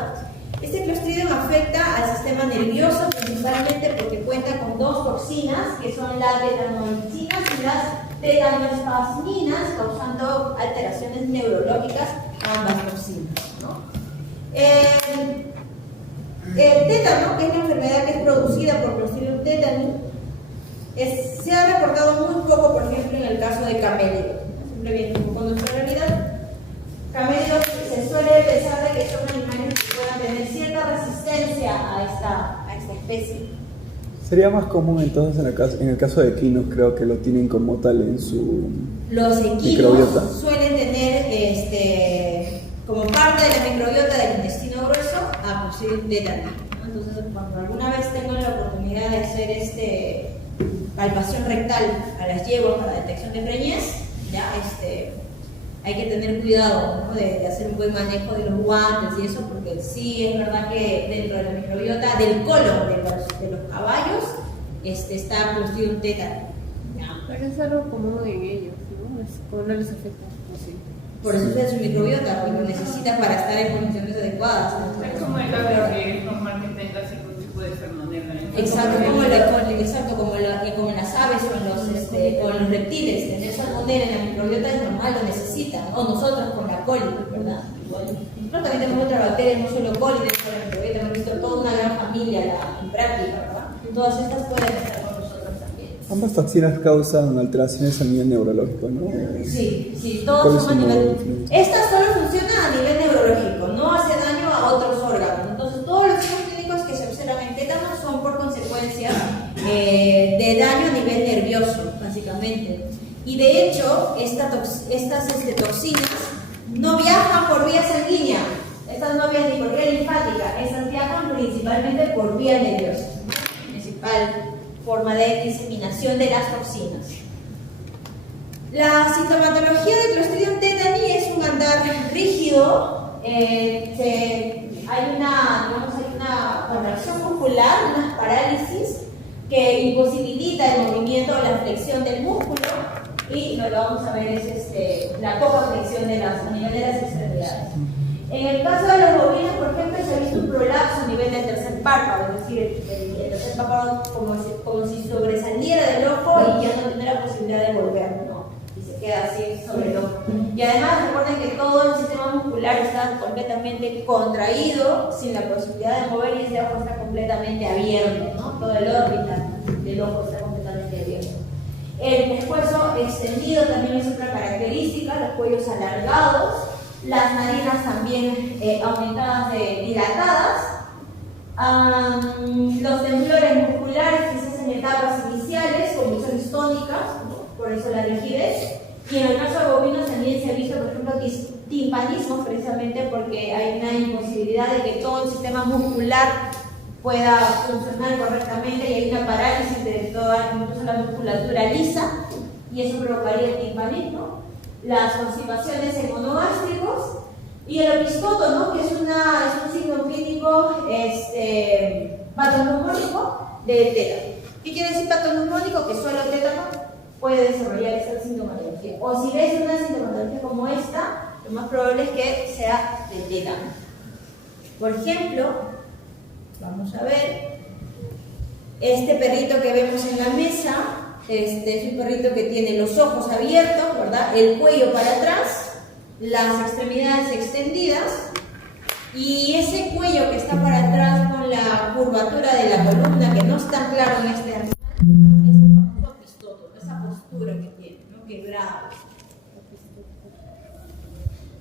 Este Clostridium afecta al sistema nervioso principalmente porque cuenta con dos toxinas que son las tetanoixinas y las tetanoespasminas, causando alteraciones neurológicas a ambas toxinas, ¿no? El tétano, que es la enfermedad que es producida por Clostridium tetani, se ha reportado muy poco, por ejemplo, en el caso de camélidos. Simplemente un poco nuestra realidad. Camélidos se suele pensar de que son animales que puedan tener cierta resistencia a esta especie. Sería más común entonces en el caso de equinos, creo que lo tienen como tal en su Los microbiota. equinos suelen tener como parte de la microbiota del intestino grueso a Clostridium tetani, ¿no? Entonces, cuando alguna vez tengan la oportunidad de hacer palpación rectal a las yeguas para detección de preñez, ya hay que tener cuidado, ¿no? de hacer un buen manejo de los guantes y eso, porque sí es verdad que dentro de la microbiota del colon de los caballos está Clostridium tetani. Pero es algo común en ellos, ¿no? No les afecta. Por eso es su microbiota, porque lo necesita para estar en condiciones adecuadas. Es como el ave que es normal que tenga algún tipo de salmonela. Exacto, como las aves o en los reptiles, tener salmonela en la microbiota es normal, lo necesitan. O nosotros con la coli, ¿verdad? Igual. Nosotros también tenemos otras bacterias, no solo coli, dentro de la microbiota, hemos visto toda una gran familia en práctica, ¿verdad? Todas estas pueden estar con nosotros también. Ambas toxinas causan alteraciones a nivel neurológico, ¿no? Sí, todos son a nivel. Estas solo funcionan a nivel neurológico, no hace daño a otros órganos. Entonces, todos los signos clínicos que se observan en tétano son por consecuencia de daño a nivel nervioso, básicamente. Y de hecho, estas toxinas no viajan por vía sanguínea, estas no viajan ni por vía linfática, estas viajan principalmente por vía nerviosa, principal forma de diseminación de las toxinas. La sintomatología de Clostridium tetani es un andar rígido, hay una contracción muscular, unas parálisis que imposibilita el movimiento o la flexión del músculo, y lo que vamos a ver es la poca flexión a nivel de las extremidades. En el caso de los bovinos, por ejemplo, se ha visto un prolapso a nivel del tercer párpado, es decir, el tercer párpado como si sobresaliera del ojo y ya no tiene la posibilidad de volver, ¿no? Y se queda así sobre el ojo. Y además recuerden que todo el sistema muscular está completamente contraído, sin la posibilidad de mover, y ese ojo está completamente abierto, ¿no? Toda el órbita del ojo está completamente abierto. El pescuezo extendido también es otra característica, los cuellos alargados, las narinas también aumentadas, dilatadas, los temblores musculares quizás en etapas iniciales, convulsiones tónicas, ¿no? Por eso la rigidez. Y en el caso de bovinos también se ha visto, por ejemplo, timpanismo, precisamente porque hay una imposibilidad de que todo el sistema muscular pueda funcionar correctamente, y hay una parálisis de toda incluso la musculatura lisa, y eso provocaría el timpanismo. Las constipaciones en monogástricos y el epistoto, ¿no? Que es un signo clínico patoneumónico de tétano. ¿Qué quiere decir patoneumónico? Que solo el tétano puede desarrollar esta sintomatología. O si ves una sintomatología como esta, lo más probable es que sea de tétano. Por ejemplo, vamos a ver este perrito que vemos en la mesa. Este es un perrito que tiene los ojos abiertos, ¿verdad? El cuello para atrás, las extremidades extendidas, y ese cuello que está para atrás con la curvatura de la columna, que no está claro en este animal, es el famoso pistoto, esa postura que tiene, ¿no? Quebrado.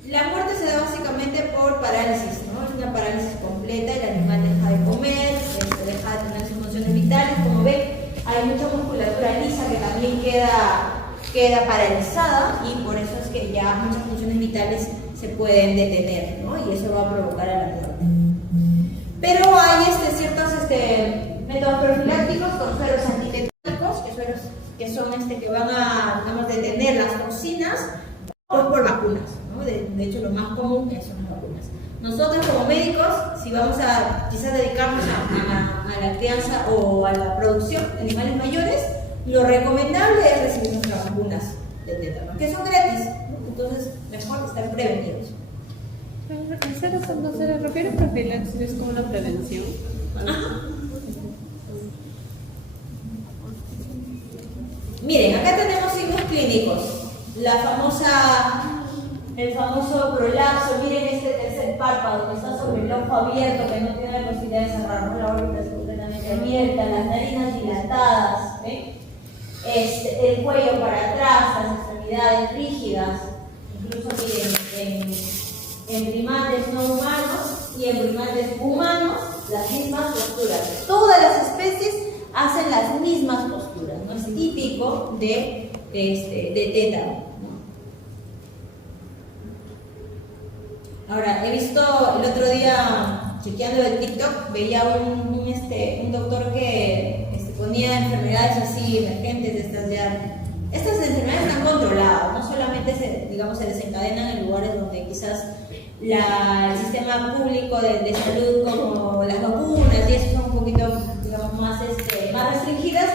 La muerte se da básicamente por parálisis, ¿no? Es una parálisis completa, el animal deja de comer, deja de tener sus funciones vitales. Como ven, hay mucha musculatura lisa que también queda paralizada, y por eso es que ya muchas funciones vitales se pueden detener, ¿no? Y eso va a provocar a la muerte. Pero hay ciertos métodos profilácticos con sueros antitetánicos, que son que van a, digamos, detener las toxinas, o por vacunas, ¿no? De hecho, lo más común son las vacunas. Nosotros como médicos, si vamos a quizás dedicarnos a la crianza o a la producción de animales mayores, lo recomendable es recibir nuestras vacunas de tétano, que son gratis, ¿no? Entonces mejor estar prevenidos. ¿No se refiere a profilaxis como una prevención? Ajá. Miren, acá tenemos signos clínicos. El famoso prolapso. Miren este tercer párpado que está sobre el ojo abierto, que no tiene la posibilidad de cerrar, ¿no? La órbita es completamente abierta, las narinas dilatadas, ¿ven? El cuello para atrás, las extremidades rígidas. Incluso miren, en primates no humanos y en primates humanos, las mismas posturas. Todas las especies hacen las mismas posturas, ¿no? Es típico de tétano. Ahora, he visto el otro día, chequeando el TikTok, veía un doctor que ponía enfermedades así emergentes, estas enfermedades están controladas, no solamente se desencadenan en lugares donde quizás el sistema público de salud, como las vacunas y eso, son un poquito, digamos, más restringidas.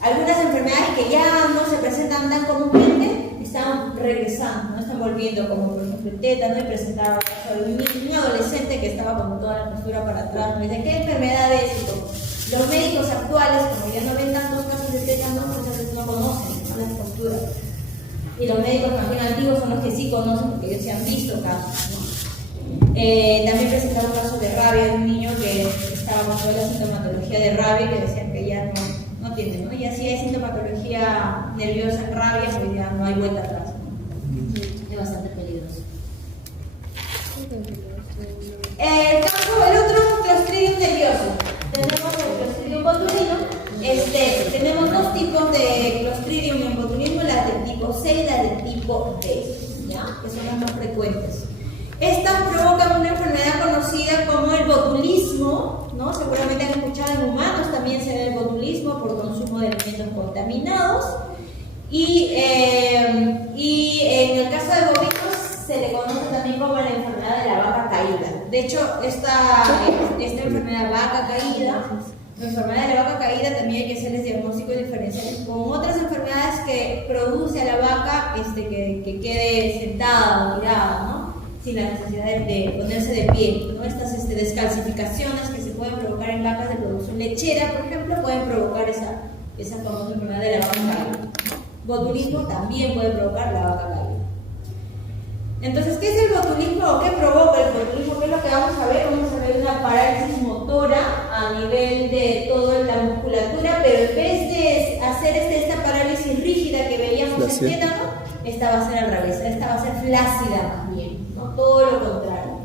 Algunas enfermedades que ya no se presentan tan comúnmente están regresando, no están volviendo, como por ejemplo el tétano, y presentaron un adolescente que estaba con toda la postura para atrás, me dice, ¿qué enfermedad es? Y los médicos actuales, como ya no ven tantos casos de tétano, entonces no conocen, ¿no?, las posturas. Y los médicos también antiguos son los que sí conocen, porque ellos sí han visto casos, ¿no? También presentaron un caso de rabia de un niño que estaba con toda la sintomatología de rabia, que decían que ya no tiene, ¿no? Y así hay sintomatología nerviosa en rabia, pues ya no hay vuelta atrás, ¿no? Es bastante peligroso. El otro Clostridium nervioso. Tenemos el Clostridium botulino. Tenemos dos tipos de Clostridium en botulismo, las del tipo C y las del tipo D, ¿ya?, que son las más frecuentes. Estas provocan una enfermedad conocida como el botulismo, ¿no? Seguramente han escuchado, en humanos también se da el botulismo por consumo de alimentos contaminados. Y en el caso de bovinos se le conoce también como la enfermedad de la vaca caída. De hecho, esta enfermedad vaca caída, la enfermedad de la vaca caída, también hay que hacerles diagnósticos diferenciales con otras enfermedades que produce a la vaca que quede sentada o tirada, ¿no?, sin la necesidad de ponerse de pie, ¿no? Estas descalcificaciones que se pueden provocar en vacas de producción lechera, por ejemplo, pueden provocar esa famosa enfermedad de la vaca caída. Botulismo también puede provocar la vaca caída. Entonces, ¿qué es el botulismo o qué provoca el botulismo? ¿Qué es lo que vamos a ver? Vamos a ver una parálisis motora a nivel de toda la musculatura, pero en vez de hacer esta parálisis rígida que veíamos en tétano, esta va a ser al revés, esta va a ser flácida más bien, ¿no? Todo lo contrario.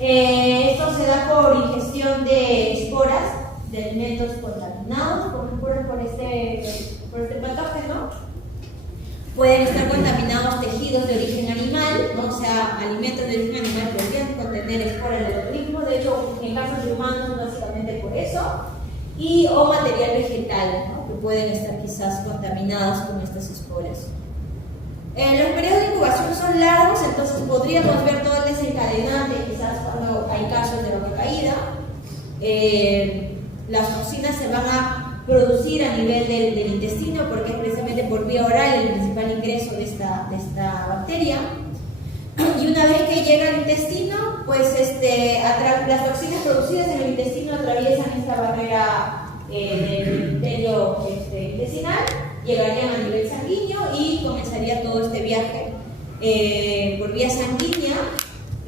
Esto se da por ingestión de esporas de alimentos contaminados, por este patógeno. Pueden estar contaminados tejidos de origen animal, ¿no? O sea, alimentos de origen animal podrían contener esporas del botulismo, de hecho, en casos de humanos, básicamente por eso, o material vegetal, ¿no?, que pueden estar quizás contaminados con estas esporas. Los periodos de incubación son largos, entonces podríamos ver todo el desencadenante, quizás cuando hay casos de vaca caída. Las toxinas se van a producir a nivel del intestino, porque es precisamente por vía oral el principal ingreso de esta bacteria. Y una vez que llega al intestino, pues las toxinas producidas en el intestino atraviesan esta barrera del epitelio intestinal, llegarían a nivel sanguíneo y comenzaría todo este viaje por vía sanguínea,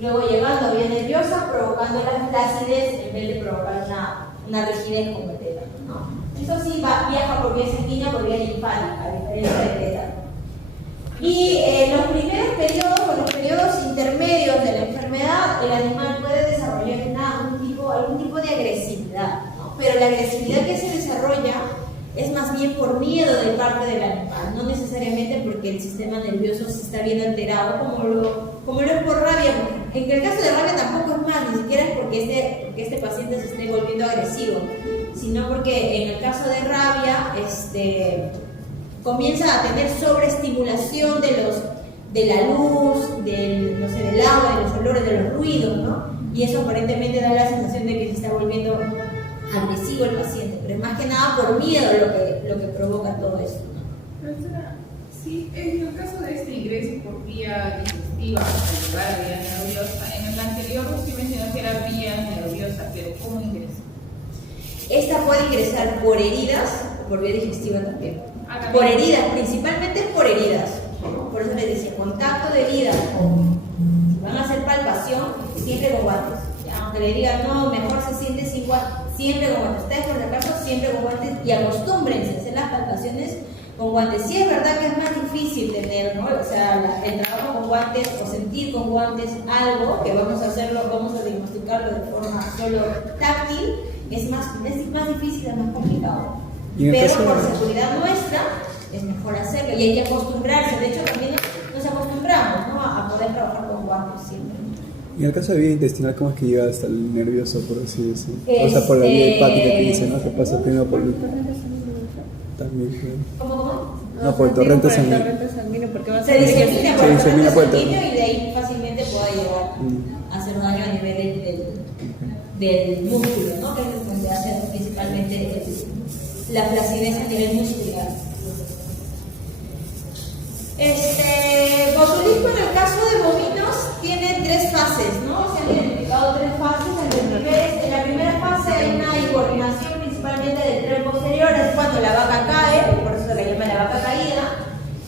luego llegando a vía nerviosa, provocando la flacidez en vez de provocar una rigidez como el tétano, ¿no? Eso sí viaja por vía sanguínea, por vía linfática, a diferencia del tétano. Y en los primeros periodos o los periodos intermedios de la enfermedad, el animal puede desarrollar algún tipo de agresividad, ¿no? Pero la agresividad que se desarrolla es más bien por miedo de parte del animal, no necesariamente porque el sistema nervioso se está bien alterado, como lo es por rabia. En el caso de rabia tampoco es más, ni siquiera es porque este paciente se esté volviendo agresivo, sino porque en el caso de rabia comienza a tener sobreestimulación de la luz, del agua, de los olores, de los ruidos, ¿no? Y eso aparentemente da la sensación de que se está volviendo agresivo el paciente, pero es más que nada por miedo lo que provoca todo esto, ¿no? Sí, en el caso de este ingreso por vía digestiva hasta llegar a vía nerviosa, en el anterior sí mencionó que era vía nerviosa, pero ¿cómo ingresa? Esta puede ingresar por heridas o por vía digestiva también. Por heridas, principalmente es por heridas, ¿no? Por eso les decía, contacto de heridas, si van a hacer palpación, siempre con guantes. Aunque le digan, no, mejor se siente sin guantes, siempre con guantes. Ustedes por si acaso siempre con guantes y acostúmbrense a hacer las palpaciones con guantes. Sí es verdad que es más difícil tener, ¿no? O sea, el trabajo con guantes o sentir con guantes algo, que vamos a diagnosticarlo de forma solo táctil, es más difícil, es más complicado. Pero por seguridad nuestra es mejor hacerlo y hay que acostumbrarse. De hecho, también nos acostumbramos, ¿no?, a poder trabajar con guantes siempre. Y en el caso de vía intestinal, ¿cómo es que llega hasta el nervioso, por así decirlo? O sea, por la vía hepática que dice, ¿no? Que pasa primero por el... También, claro. ¿Cómo? No, por el torrente sanguíneo. Porque va a Se ser disemina por el torrente por el sanguíneo y de ahí fácilmente puede llegar a hacer daño a nivel del músculo, ¿no? Que es donde hace principalmente la flacidez a nivel muscular. Botulismo en el caso de bovinos tiene 3 fases, ¿no? Se han identificado 3 fases. En la primera fase hay una incoordinación principalmente del tren posterior, es cuando la vaca cae, por eso se le llama la vaca caída.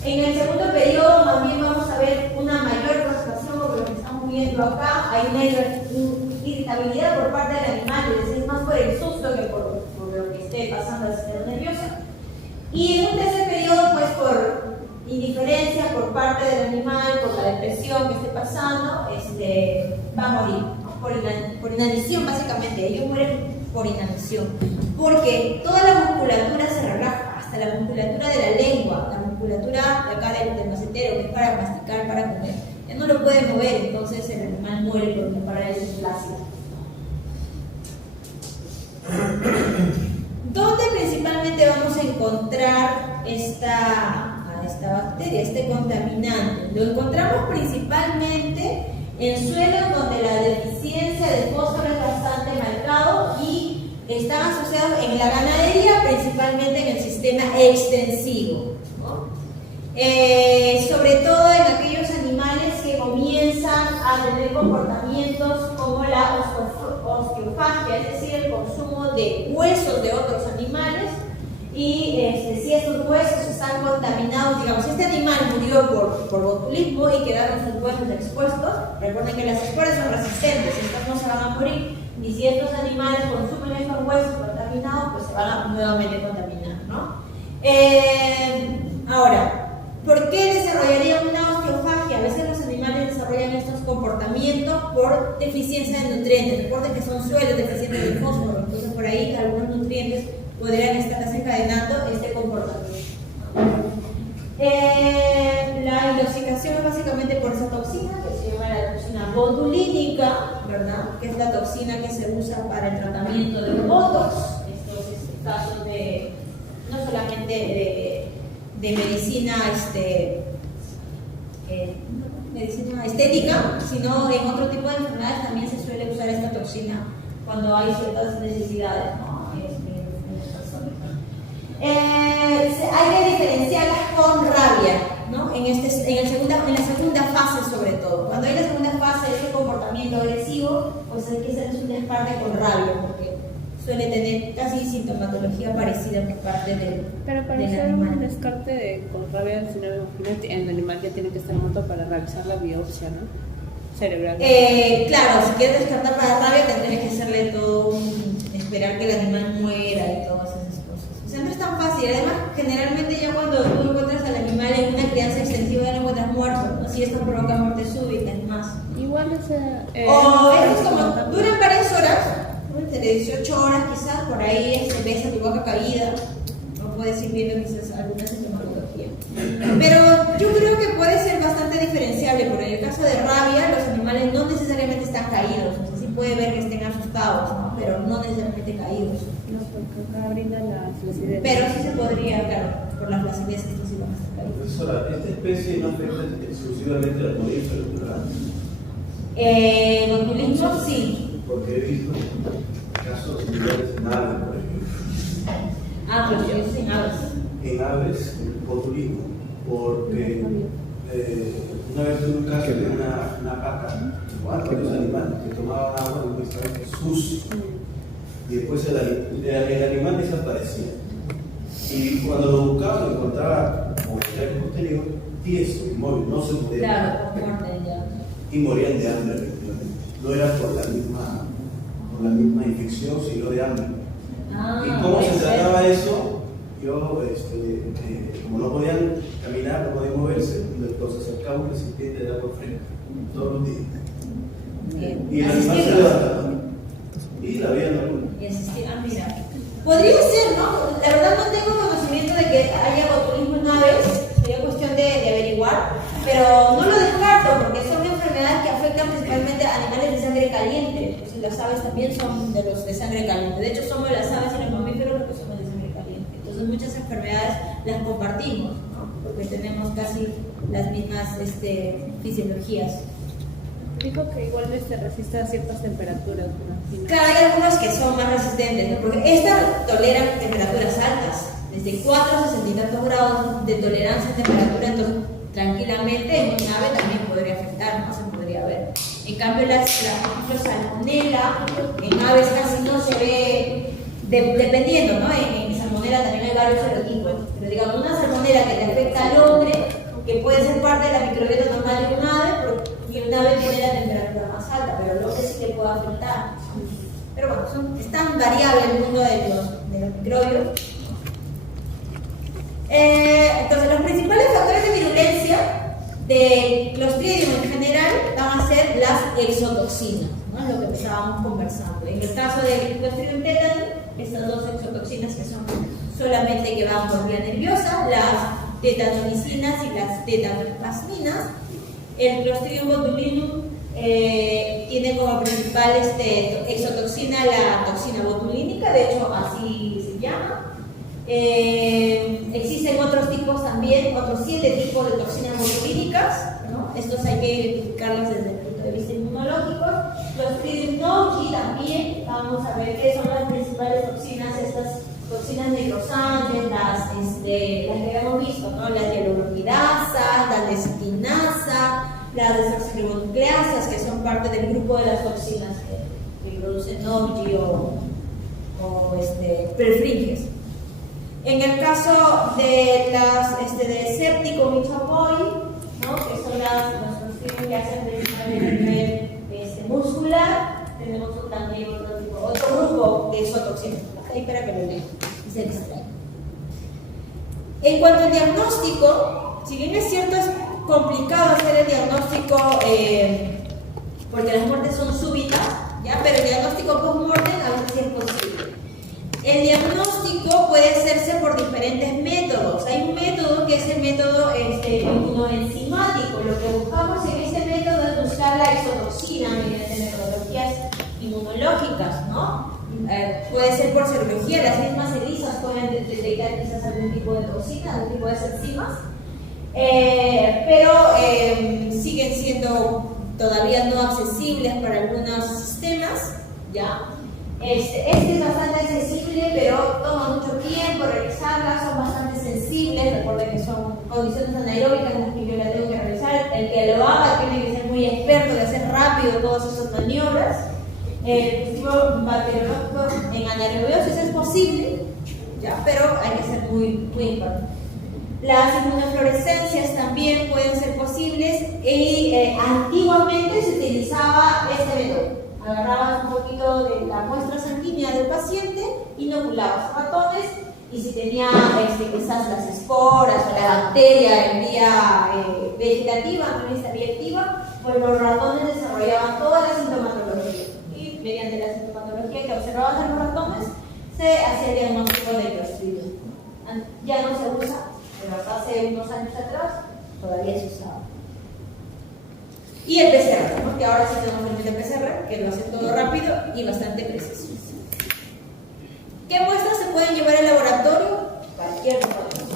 En el segundo periodo más bien vamos a ver una mayor frustración, porque lo que estamos viendo acá, hay una irritabilidad por parte del animal, es decir, más por el susto que por lo que esté pasando al sistema nervioso. Y en un tercer periodo, pues por indiferencia por parte del animal, por la depresión que esté pasando, va a morir, ¿no? Por inanición básicamente. Ellos mueren por inanición, porque toda la musculatura se relaja, hasta la musculatura de la lengua, la musculatura de acá del macetero, que es para masticar, para comer, ya no lo puede mover, entonces el animal muere por una parálisis flácida. ¿Dónde principalmente vamos a encontrar esta bacteria, este contaminante? Lo encontramos principalmente en suelos donde la deficiencia de fósforo es bastante marcado y están asociados en la ganadería, principalmente en el sistema extensivo, ¿no? Sobre todo en aquellos animales que comienzan a tener comportamientos como la osteofagia, es decir, el consumo de huesos de otros animales. Y si estos huesos están contaminados, digamos, si este animal murió por botulismo y quedaron sus huesos expuestos, recuerden que las esporas son resistentes, estos no se van a morir, y si estos animales consumen estos huesos contaminados, pues se van a nuevamente contaminar, ¿no? Ahora, ¿por qué desarrollarían una osteofagia? A veces los animales desarrollan estos comportamientos por deficiencia de nutrientes. Recuerden que son suelos deficientes de fósforo, entonces por ahí algunos nutrientes podrían estar desencadenando este comportamiento. La intoxicación es básicamente por esa toxina que se llama la toxina botulínica, ¿verdad? Que es la toxina que se usa para el tratamiento de botox. Estos casos de no solamente de medicina, medicina estética, sino en otro tipo de enfermedades también se suele usar esta toxina cuando hay ciertas necesidades, ¿no? Hay que diferenciarlas con rabia, ¿no? En la segunda fase sobre todo. Cuando hay la segunda fase de ese comportamiento agresivo, pues hay que hacer un descarte con rabia, porque suele tener casi sintomatología parecida por parte del Pero para del hacer animal. un descarte con rabia, si no me imagino, el animal ya tiene que estar muerto para realizar la biopsia, ¿no? Cerebral. Claro, si quieres descartar para rabia, tendrías que hacerle todo esperar que el animal muera y todas esas cosas. O sea, no es tan fácil. Además, generalmente ya cuando tú encuentras al animal en una crianza extensiva, ya lo encuentras muerto, ¿no? Si esto provoca muerte súbita, es más. Igual esa... O es como, duran varias horas, de 18 horas quizás, por ahí se ves a tu vaca caída, o puedes ir viendo quizás alguna sintomatología. Pero yo creo que puede ser bastante diferenciable, porque en el caso de rabia, los animales no necesariamente están caídos, o sea, sí puede ver que estén asustados, ¿no? Pero no necesariamente caídos. No, porque acá brinda la flacidez. Pero sí se podría, claro, por la flacidez, estos sí van a estar caídos. Profesora, esta especie no afecta exclusivamente al mamífero, ¿verdad? Botulismo, sí. Porque he visto casos similares en aves, por ejemplo. Pero sí es en aves. En aves, botulismo, porque una vez tuve un caso de una vaca, igual que los animales, que tomaban agua de un restaurante sucio, y después el animal desaparecía. Y cuando lo buscaba, lo encontraba como el aire posterior, tieso, inmóvil, no se podía. Claro, con muerte ya. Y morían de hambre, efectivamente. No era por la misma infección, sino de hambre. ¿Y cómo se trataba eso? Yo, como no podían caminar, no podían moverse, entonces acercaba un recipiente de agua fresca todos los días. Bien. Y el animal se levantaba. Y la vida normal. Y asistir, mira. Podría ser, ¿no? La verdad no tengo conocimiento de que haya botulismo en aves, sería cuestión de averiguar, pero no lo descarto porque son enfermedades que afectan principalmente a animales de sangre caliente. Entonces las aves también son de los de sangre caliente. De hecho, somos las aves y los mamíferos los que somos de sangre caliente. Entonces muchas enfermedades las compartimos, ¿no? Porque tenemos casi las mismas fisiologías. Dijo que igual resiste a ciertas temperaturas, ¿no? Claro, hay algunos que son más resistentes, ¿no? Porque estas toleran temperaturas altas, desde 4 a 60 y tantos grados de tolerancia a temperatura. Entonces, tranquilamente en un ave también podría afectar, no se podría ver. En cambio, por ejemplo, salmonela, en aves casi no se ve, dependiendo, ¿no? En salmonela también hay varios serotipos, pero digamos, una salmonela que le afecta al hombre, que puede ser parte de la microbiota normal de un ave, porque un ave tiene la temperatura más alta, pero el hombre sí le puede afectar. Pero bueno, es tan variable el mundo de los microbios. Entonces, los principales factores de virulencia de Clostridium en general van a ser las exotoxinas, ¿no? Lo que estábamos conversando. En el caso de Clostridium tetani, estas dos exotoxinas que son solamente que van por vía nerviosa, las tetanomicinas y las tetanoplasminas. El Clostridium botulinum tiene como principal exotoxina la toxina botulínica, de hecho así se llama. Existen otros tipos también, otros 7 tipos de toxinas botulínicas, ¿no? Estos hay que identificarlos desde el punto de vista inmunológico. Clostridium nogi también, vamos a ver qué son las principales toxinas, estas toxinas necrosantes, las que hemos visto, ¿no? Las hialuronidasas, la lecitinasa, las desoxirribonucleasas, que son parte del grupo de las toxinas que producen Nogi o perfringes. En el caso de las de séptico michapoi, ¿no? Que son los Clostridium que hacen principalmente a nivel muscular, tenemos también otro grupo de exotoxinas. Ahí para que lo lean y se distraigan. En cuanto al diagnóstico, si bien es cierto, es complicado hacer el diagnóstico porque las muertes son súbitas, ¿ya? Pero el diagnóstico post-mortem a veces sí es posible. El diagnóstico puede hacerse por diferentes métodos. Hay un método que es el método inmunoenzimático. Lo que buscamos en ese método es buscar la exotoxina mediante metodologías inmunológicas, ¿no? Puede ser por serología, las mismas ELISAs pueden detectar quizás algún tipo de toxina, algún tipo de enzimas, pero siguen siendo todavía no accesibles para algunos sistemas, ¿ya? Este es bastante accesible, pero toma mucho tiempo realizarlas, son bastante sensibles. Recuerden que son condiciones anaeróbicas en las que yo la tengo que realizar. El que lo haga tiene que ser muy experto de hacer rápido todas esas maniobras. El cultivo bacteriológico en anaerobiosis es posible, ¿ya? Pero hay que ser muy importante. Las inmunofluorescencias también pueden ser posibles y antiguamente se utilizaba este método. Agarrabas un poquito de la muestra sanguínea del paciente, inoculabas ratones y si tenía quizás las esporas o la bacteria en vía vegetativa, no en esta vía activa, pues los ratones desarrollaban toda la sintomatología y mediante la sintomatología que observaban en los ratones se hacía el diagnóstico de Clostridium. Ya no se usa, pero hace unos años atrás todavía se usaba. Y el PCR, ¿no? Que ahora sí tenemos el PCR, que lo hace todo rápido y bastante preciso. ¿Qué muestras se pueden llevar al laboratorio? Cualquier muestra.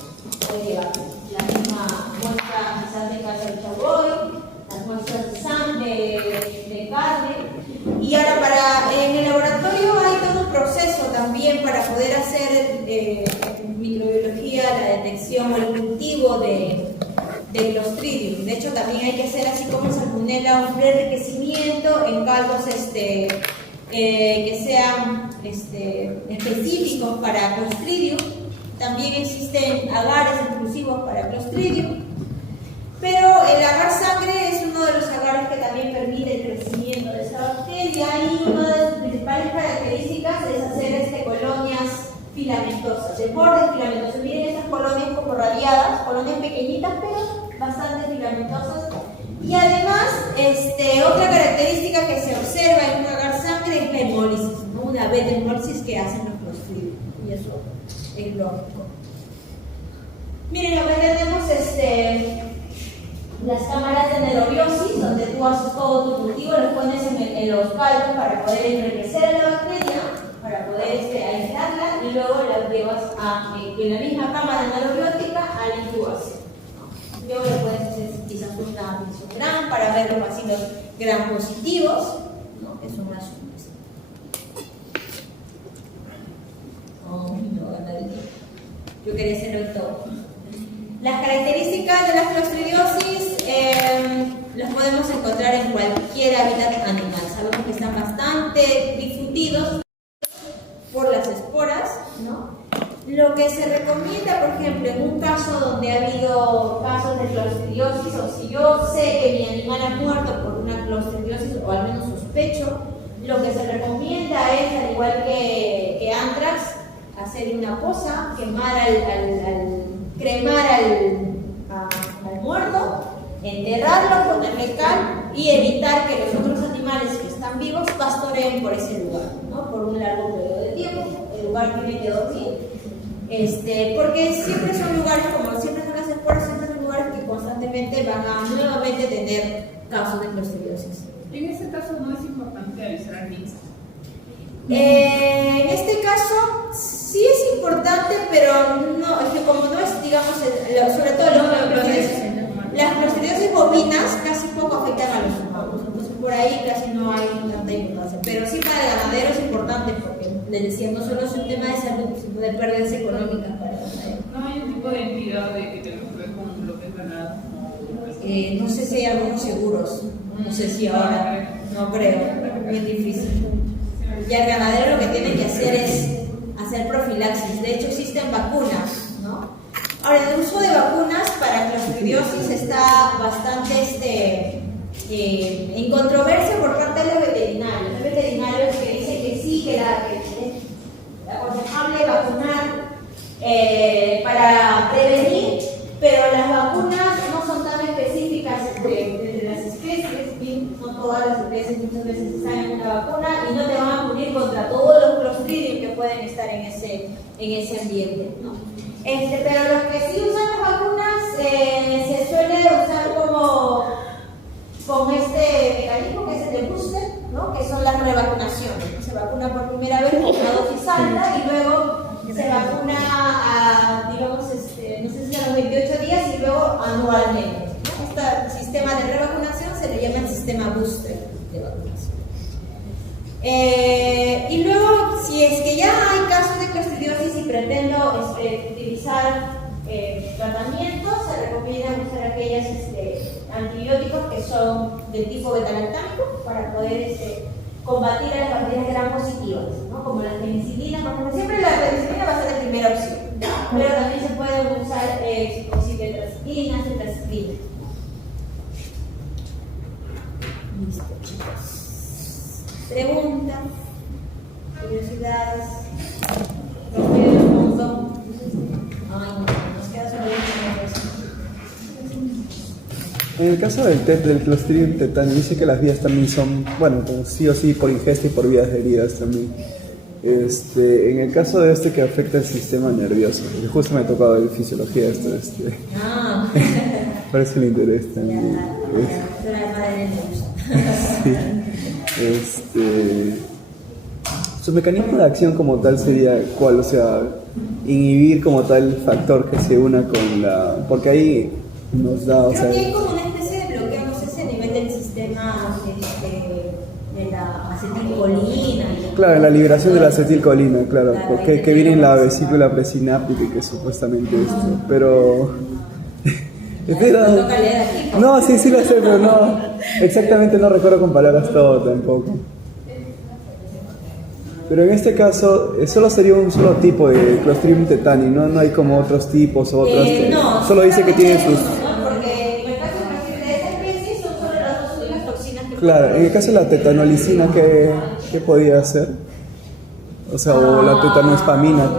Puede llevar la misma muestra quizás de cáncer de Chagoy, las muestras de sangre, de carne. Y ahora en el laboratorio hay todo un proceso también para poder hacer en microbiología la detección o el cultivo de Clostridium. De hecho, también hay que hacer, así como en salmonella, un enriquecimiento en caldos que sean específicos para Clostridium. También existen agares exclusivos para Clostridium. Pero el agar sangre es uno de los agares que también permite el crecimiento de esta bacteria y una de sus principales características es hacer colonias filamentosas, de bordes filamentosos. Miren estas colonias como radiadas, colonias pequeñitas pero bastante filamentosas. Y además, otra característica que se observa en un agar sangre es la hemólisis, ¿no? Una beta hemólisis que hacen los Clostridium, y eso es lógico. Miren, acá tenemos las cámaras de anaerobiosis, donde tú haces todo tu cultivo, los pones en los caldos para poder enriquecer a la bacteria, para poder aislarla, y luego las llevas en la misma cámara anaerobiótica a la incubación. Luego le puedes hacer quizás una admisión gram para ver los vacilos gram positivos, ¿no? Que son más yo quería ser doctor. Las características de las clostridiosis los podemos encontrar en cualquier hábitat animal. Sabemos que están bastante difundidos por las esporas, ¿no? Lo que se recomienda, por ejemplo, en un caso donde ha habido casos de clostridiosis, o si yo sé que mi animal ha muerto por una clostridiosis, o al menos sospecho, lo que se recomienda es, al igual que anthrax, hacer una posa, cremar al muerto, enterrarlo, ponerle cal y evitar que los otros animales que están vivos pastoreen por ese lugar, ¿no? Por un largo periodo de tiempo. El lugar tiene que dormir, porque siempre son lugares, como siempre son las esporas, siempre son lugares que constantemente van a nuevamente tener casos de clostridiosis. En ese caso no es importante avisar al MINSA. En este caso sí es importante, pero no, es que como no es, digamos, sobre todo las clostridiosis bovinas casi poco afectan a los humanos, entonces por ahí casi no hay tanta importancia, pero sí para el ganadero es importante porque les decía, no solo es un tema de salud, sino de pérdidas económicas para el ganadero. ¿No hay un tipo de entidad que tenga que ver con lo que es ganado? No sé si hay algunos seguros, no sé si ahora, no creo, es muy difícil. Y al ganadero lo que tiene que hacer es hacer profilaxis. De hecho existen vacunas, ¿no? Ahora, el uso de vacunas para clostridiosis está bastante en controversia por parte de los veterinarios. Hay veterinarios que dicen que sí, que es aconsejable vacunar para prevenir, pero las vacunas no son tan específicas entre las especies, y no todas las especies muchas veces están en una vacuna y no te van a cubrir contra todos los clostridium que pueden estar en ese ambiente, ¿no? Pero los que sí usan las vacunas se suele usar con este mecanismo que es el de booster, ¿no? Que son las revacunaciones. Se vacuna por primera vez con una dosis alta y luego se vacuna a, digamos, no sé si a los 28 días y luego anualmente, ¿no? Este sistema de revacunación se le llama el sistema booster de vacunación. Y luego, si es que ya hay casos de clostridiosis y pretendo utilizar tratamientos, se recomienda usar aquellos antibióticos que son del tipo betalactámico para poder combatir a las bacterias gram positivas, ¿no? Como la penicilina, por ejemplo. Siempre la penicilina va a ser la primera opción, pero también se puede usar ciprofloxacina, tetracyclina. Listo, chicos. Preguntas, curiosidades, nos queda un montón. Ay, no, nos queda solo una cosa. En el caso del Clostridium tetani, dice que las vías también son, bueno, sí o sí por ingesta y por vías de heridas también. En el caso de que afecta el sistema nervioso, que justo me ha tocado de fisiología esto, parece el interés también. Su mecanismo de acción como tal sería ¿cuál? O sea, inhibir como tal el factor que se una con la... porque ahí nos da... Creo que hay como una especie de bloqueo, no sé si a nivel del sistema de la acetilcolina. Claro, la liberación de la acetilcolina, claro, porque que viene en la vesícula presináptica y que supuestamente pero... No, sí lo sé, pero no, exactamente no recuerdo con palabras todo tampoco. Pero en este caso, solo sería un solo tipo de Clostridium tetani, no hay como otros tipos o otras. No, solo dice que tiene sus. ¿no? Porque en el caso de esta especie son solo las dos toxinas que. Claro, en el caso de la tetanolicina, ¿qué podía hacer? O sea, o la tetanoespamina,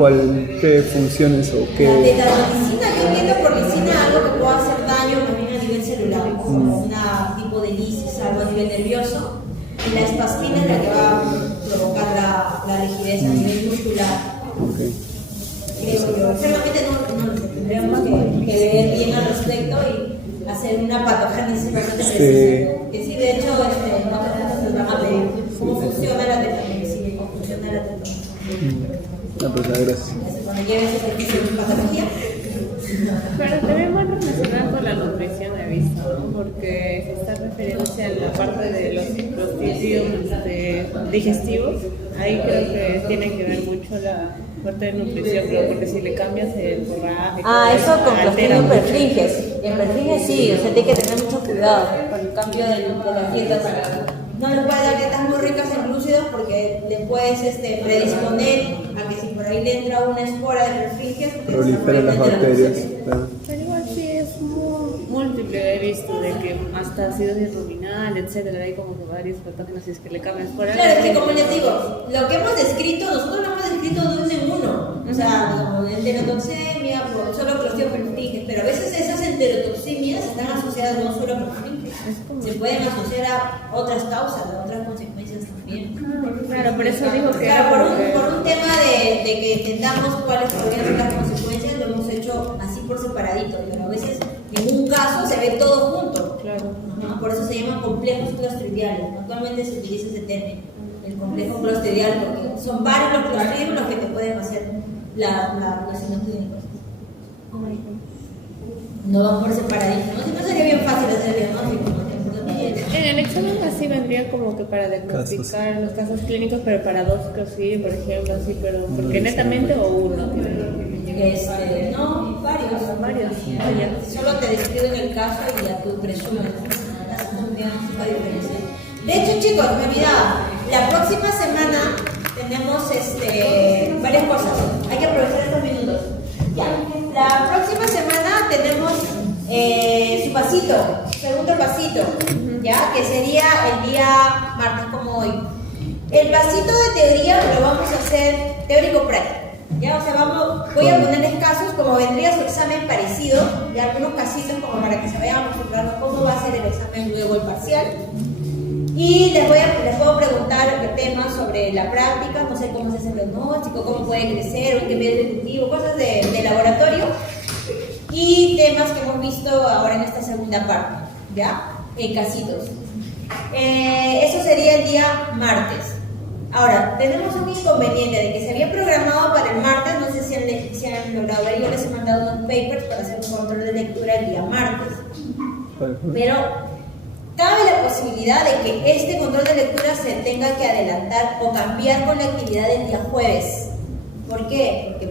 ¿qué funciones o qué? La tetanolicina, yo entiendo por lisina algo que pueda hacer daño también a nivel celular, como una tipo de lisis, algo a nivel nervioso. Y la espasmina es la que va a provocar la rigidez a nivel muscular. Okay. Creo yo. Seguramente no lo sé. Tendríamos que leer bien al respecto y hacer una patogénesis bastante precisa. Que sí, de hecho, nos van a pedir cómo funciona la tetanolicina y cómo funciona la tetanolicina. No, pues gracias. Cuando llegue ese servicio de patología. Pero también van relacionadas con la nutrición, he visto, ¿no? Porque se está refiriéndose a la parte de los clostridium digestivos ahí creo que tiene que ver mucho la parte de nutrición, creo, porque si le cambias el forraje... Eso con altera Clostridium mucho. perfringens. En perfringens sí, o sea, tiene que tener mucho cuidado con el cambio de las dietas. No le puedes dar dietas muy ricas en glúcidos porque le puedes predisponer a que si por ahí le entra una espora de perfringens, Proliferan las bacterias. Claro. Pero igual sí es muy múltiple, he visto, de que hasta acidosis ruminal, etcétera, hay como que varios patógenos y es que le cambias por ahí. Claro, es que como les digo, lo que hemos descrito, nosotros lo hemos descrito de uno en uno. O sea, como enterotoxemia, solo Clostridium perfringens, pero a veces esas enterotoxemias están asociadas no solo a perfringens. Se pueden asociar a otras causas, a otras consecuencias también. Claro, por eso digo que... Claro, por un tema de que entendamos cuáles podrían ser las consecuencias, lo hemos hecho así por separadito, pero a veces en un caso se ve todo junto. Claro. Ajá, por eso se llaman complejos clostridiales. Actualmente se utiliza ese término, el complejo clostridial, porque son varios los clostridios los que te pueden hacer los signos clínicos. No van por separadito, ¿no? Si no sería bien fácil hacer el diagnóstico, ¿no? En el examen así vendría como que para diagnosticar los casos clínicos, pero para dos clostridium, por ejemplo, así, pero porque netamente o uno. No, varios. Solo te describen el caso y ya tú presumes. De hecho, chicos, me olvidaba. La próxima semana tenemos varias cosas. Hay que aprovechar estos minutos. Ya. La próxima semana tenemos su pasito, segundo pasito, ya, que sería el día martes como hoy. El pasito de teoría lo vamos a hacer teórico-práctico. Ya, o sea, voy a ponerles casos como vendría su examen parecido, y algunos casitos como para que se vayan acostumbrando cómo va a ser el examen luego el parcial. Y les puedo preguntar temas sobre la práctica, no sé cómo se hace el diagnóstico, cómo puede crecer, o en qué medio ejecutivo, cosas de laboratorio. Y temas que hemos visto ahora en esta segunda parte, ¿ya? En casitos. Eso sería el día martes. Ahora, tenemos un inconveniente de que se había programado para el martes, no sé si han logrado ver, yo les he mandado unos papers para hacer un control de lectura el día martes. Pero cabe la posibilidad de que este control de lectura se tenga que adelantar o cambiar con la actividad del día jueves. ¿Por qué? Porque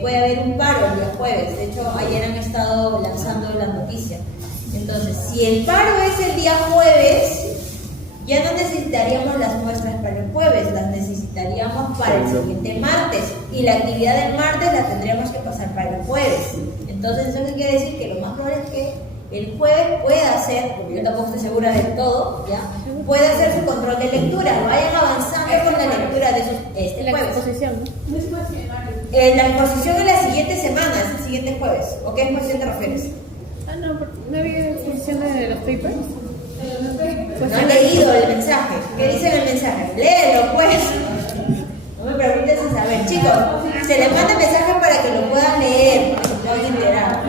puede haber un paro el día jueves. De hecho, ayer han estado lanzando la noticia. Entonces, si el paro es el día jueves, ya no necesitaríamos las muestras para el jueves, las necesitaríamos para el siguiente martes. Y la actividad del martes la tendríamos que pasar para el jueves. Entonces, ¿eso qué quiere decir? Que lo más probable es que el jueves pueda hacer, porque yo tampoco estoy segura del todo, ¿ya? Puede hacer su control de lectura. Vayan avanzando con la lectura de este La jueves. exposición, ¿no? La exposición es la siguiente semana, es el siguiente jueves. ¿O qué exposición te refieres? No, porque no había exposición de los papers. No han leído el mensaje. ¿Qué dice en el mensaje? Léelo, pues. No me preguntes sin saber. Chicos, se les manda mensaje para que lo puedan leer, para que puedan enterar.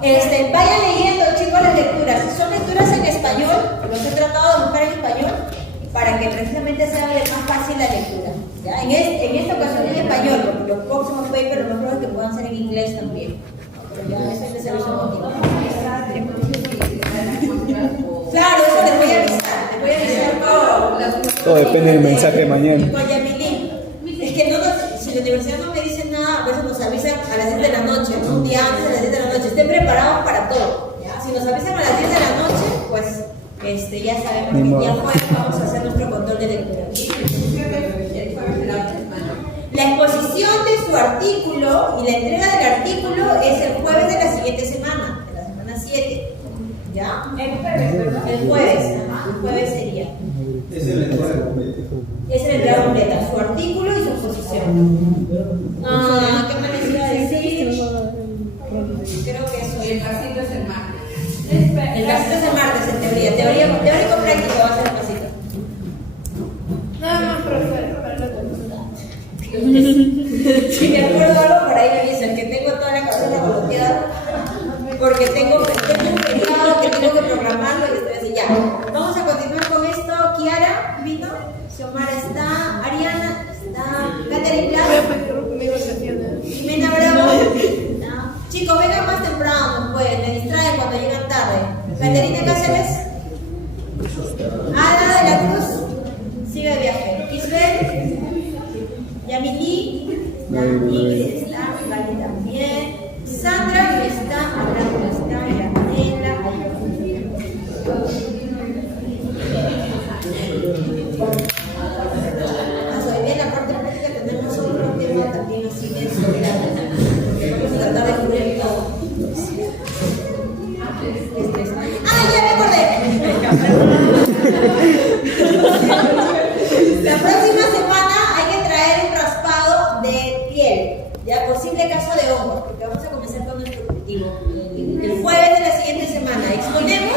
Vayan leyendo, chicos, las lecturas. Si son lecturas en español, los he tratado de buscar en español para que precisamente sea más fácil la lectura. ¿Ya? En esta ocasión en español, porque los próximos papers los pruebas que puedan ser en inglés también. Pero ya eso es de servicio continuo. Claro, eso les voy a avisar. Les voy a avisar Todo depende del mensaje de mañana. Con Yamilín. Es que si la universidad no me dice nada, a veces nos avisan a las 10 de la noche, ¿no? Un día antes a las 10 de la noche. Estén preparados para todo. ¿Ya? Si nos avisan a las 10 de la noche, pues ya sabemos que el día jueves vamos a hacer nuestro control de lectura. La exposición de su artículo y la entrega del artículo es el jueves de la siguiente semana, de la semana 7. ¿Ya? El jueves, el jueves sería. Es el lectura. Es la entrega completa, su artículo y su exposición. ¿Qué me les iba a decir? Creo que eso. Y el pasito es el martes. El pasito es el martes en teoría. Teórico práctico va a ser el pasito. Nada más, profesor, para la Si me acuerdo algo, por ahí me avisan que tengo toda la cabeza volteada. Porque tengo un periodo que tengo que programarlo y estoy así. Ya. Vamos a continuar con esto. Kiara vino, Xiomara está, Ariana está, Catherine Glass, Jimena Bravo. No. Chicos, vengan más temprano, pues, me distraen cuando llegan tarde. Caterina Cáceres, Ada de la Ingrid está, Vale también. Sandra no está, Abraham no está, Gabriela. Hoy bien, la parte práctica tenemos otro tema también así de soberano. Vamos a tratar de cubrir todo. ¡Ah, ya me acordé! La próxima semana hay que traer un raspado de piel, ya posible caso de hongos, porque vamos a comenzar con nuestro cultivo. El jueves de la siguiente semana exponemos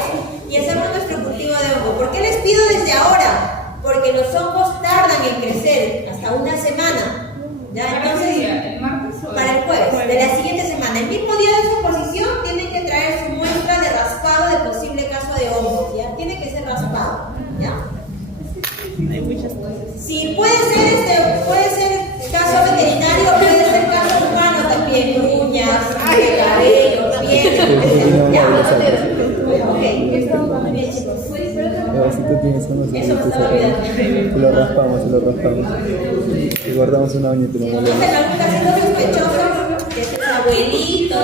y hacemos nuestro cultivo de hongo. ¿Por qué les pido desde ahora? Porque los hongos tardan en crecer hasta una semana. ¿Ya? Entonces, ¿el martes o para el jueves de la siguiente semana, el mismo día de su exposición, tienen que traer su muestra de raspado de posible caso de hongos. ¿Ya? Tiene que ser raspado. ¿Ya? Hay muchas cosas. Sí, puede ser caso veterinario, puede ser caso humano también, uñas, cabello, piel, ¿ya? Ok, muy bien, chicos. A ver si tú tienes unos Eso me estaba olvidando. y lo raspamos. Y guardamos una uña y te lo Si nos molemos. hacen algún casito sospechoso, que es el abuelito,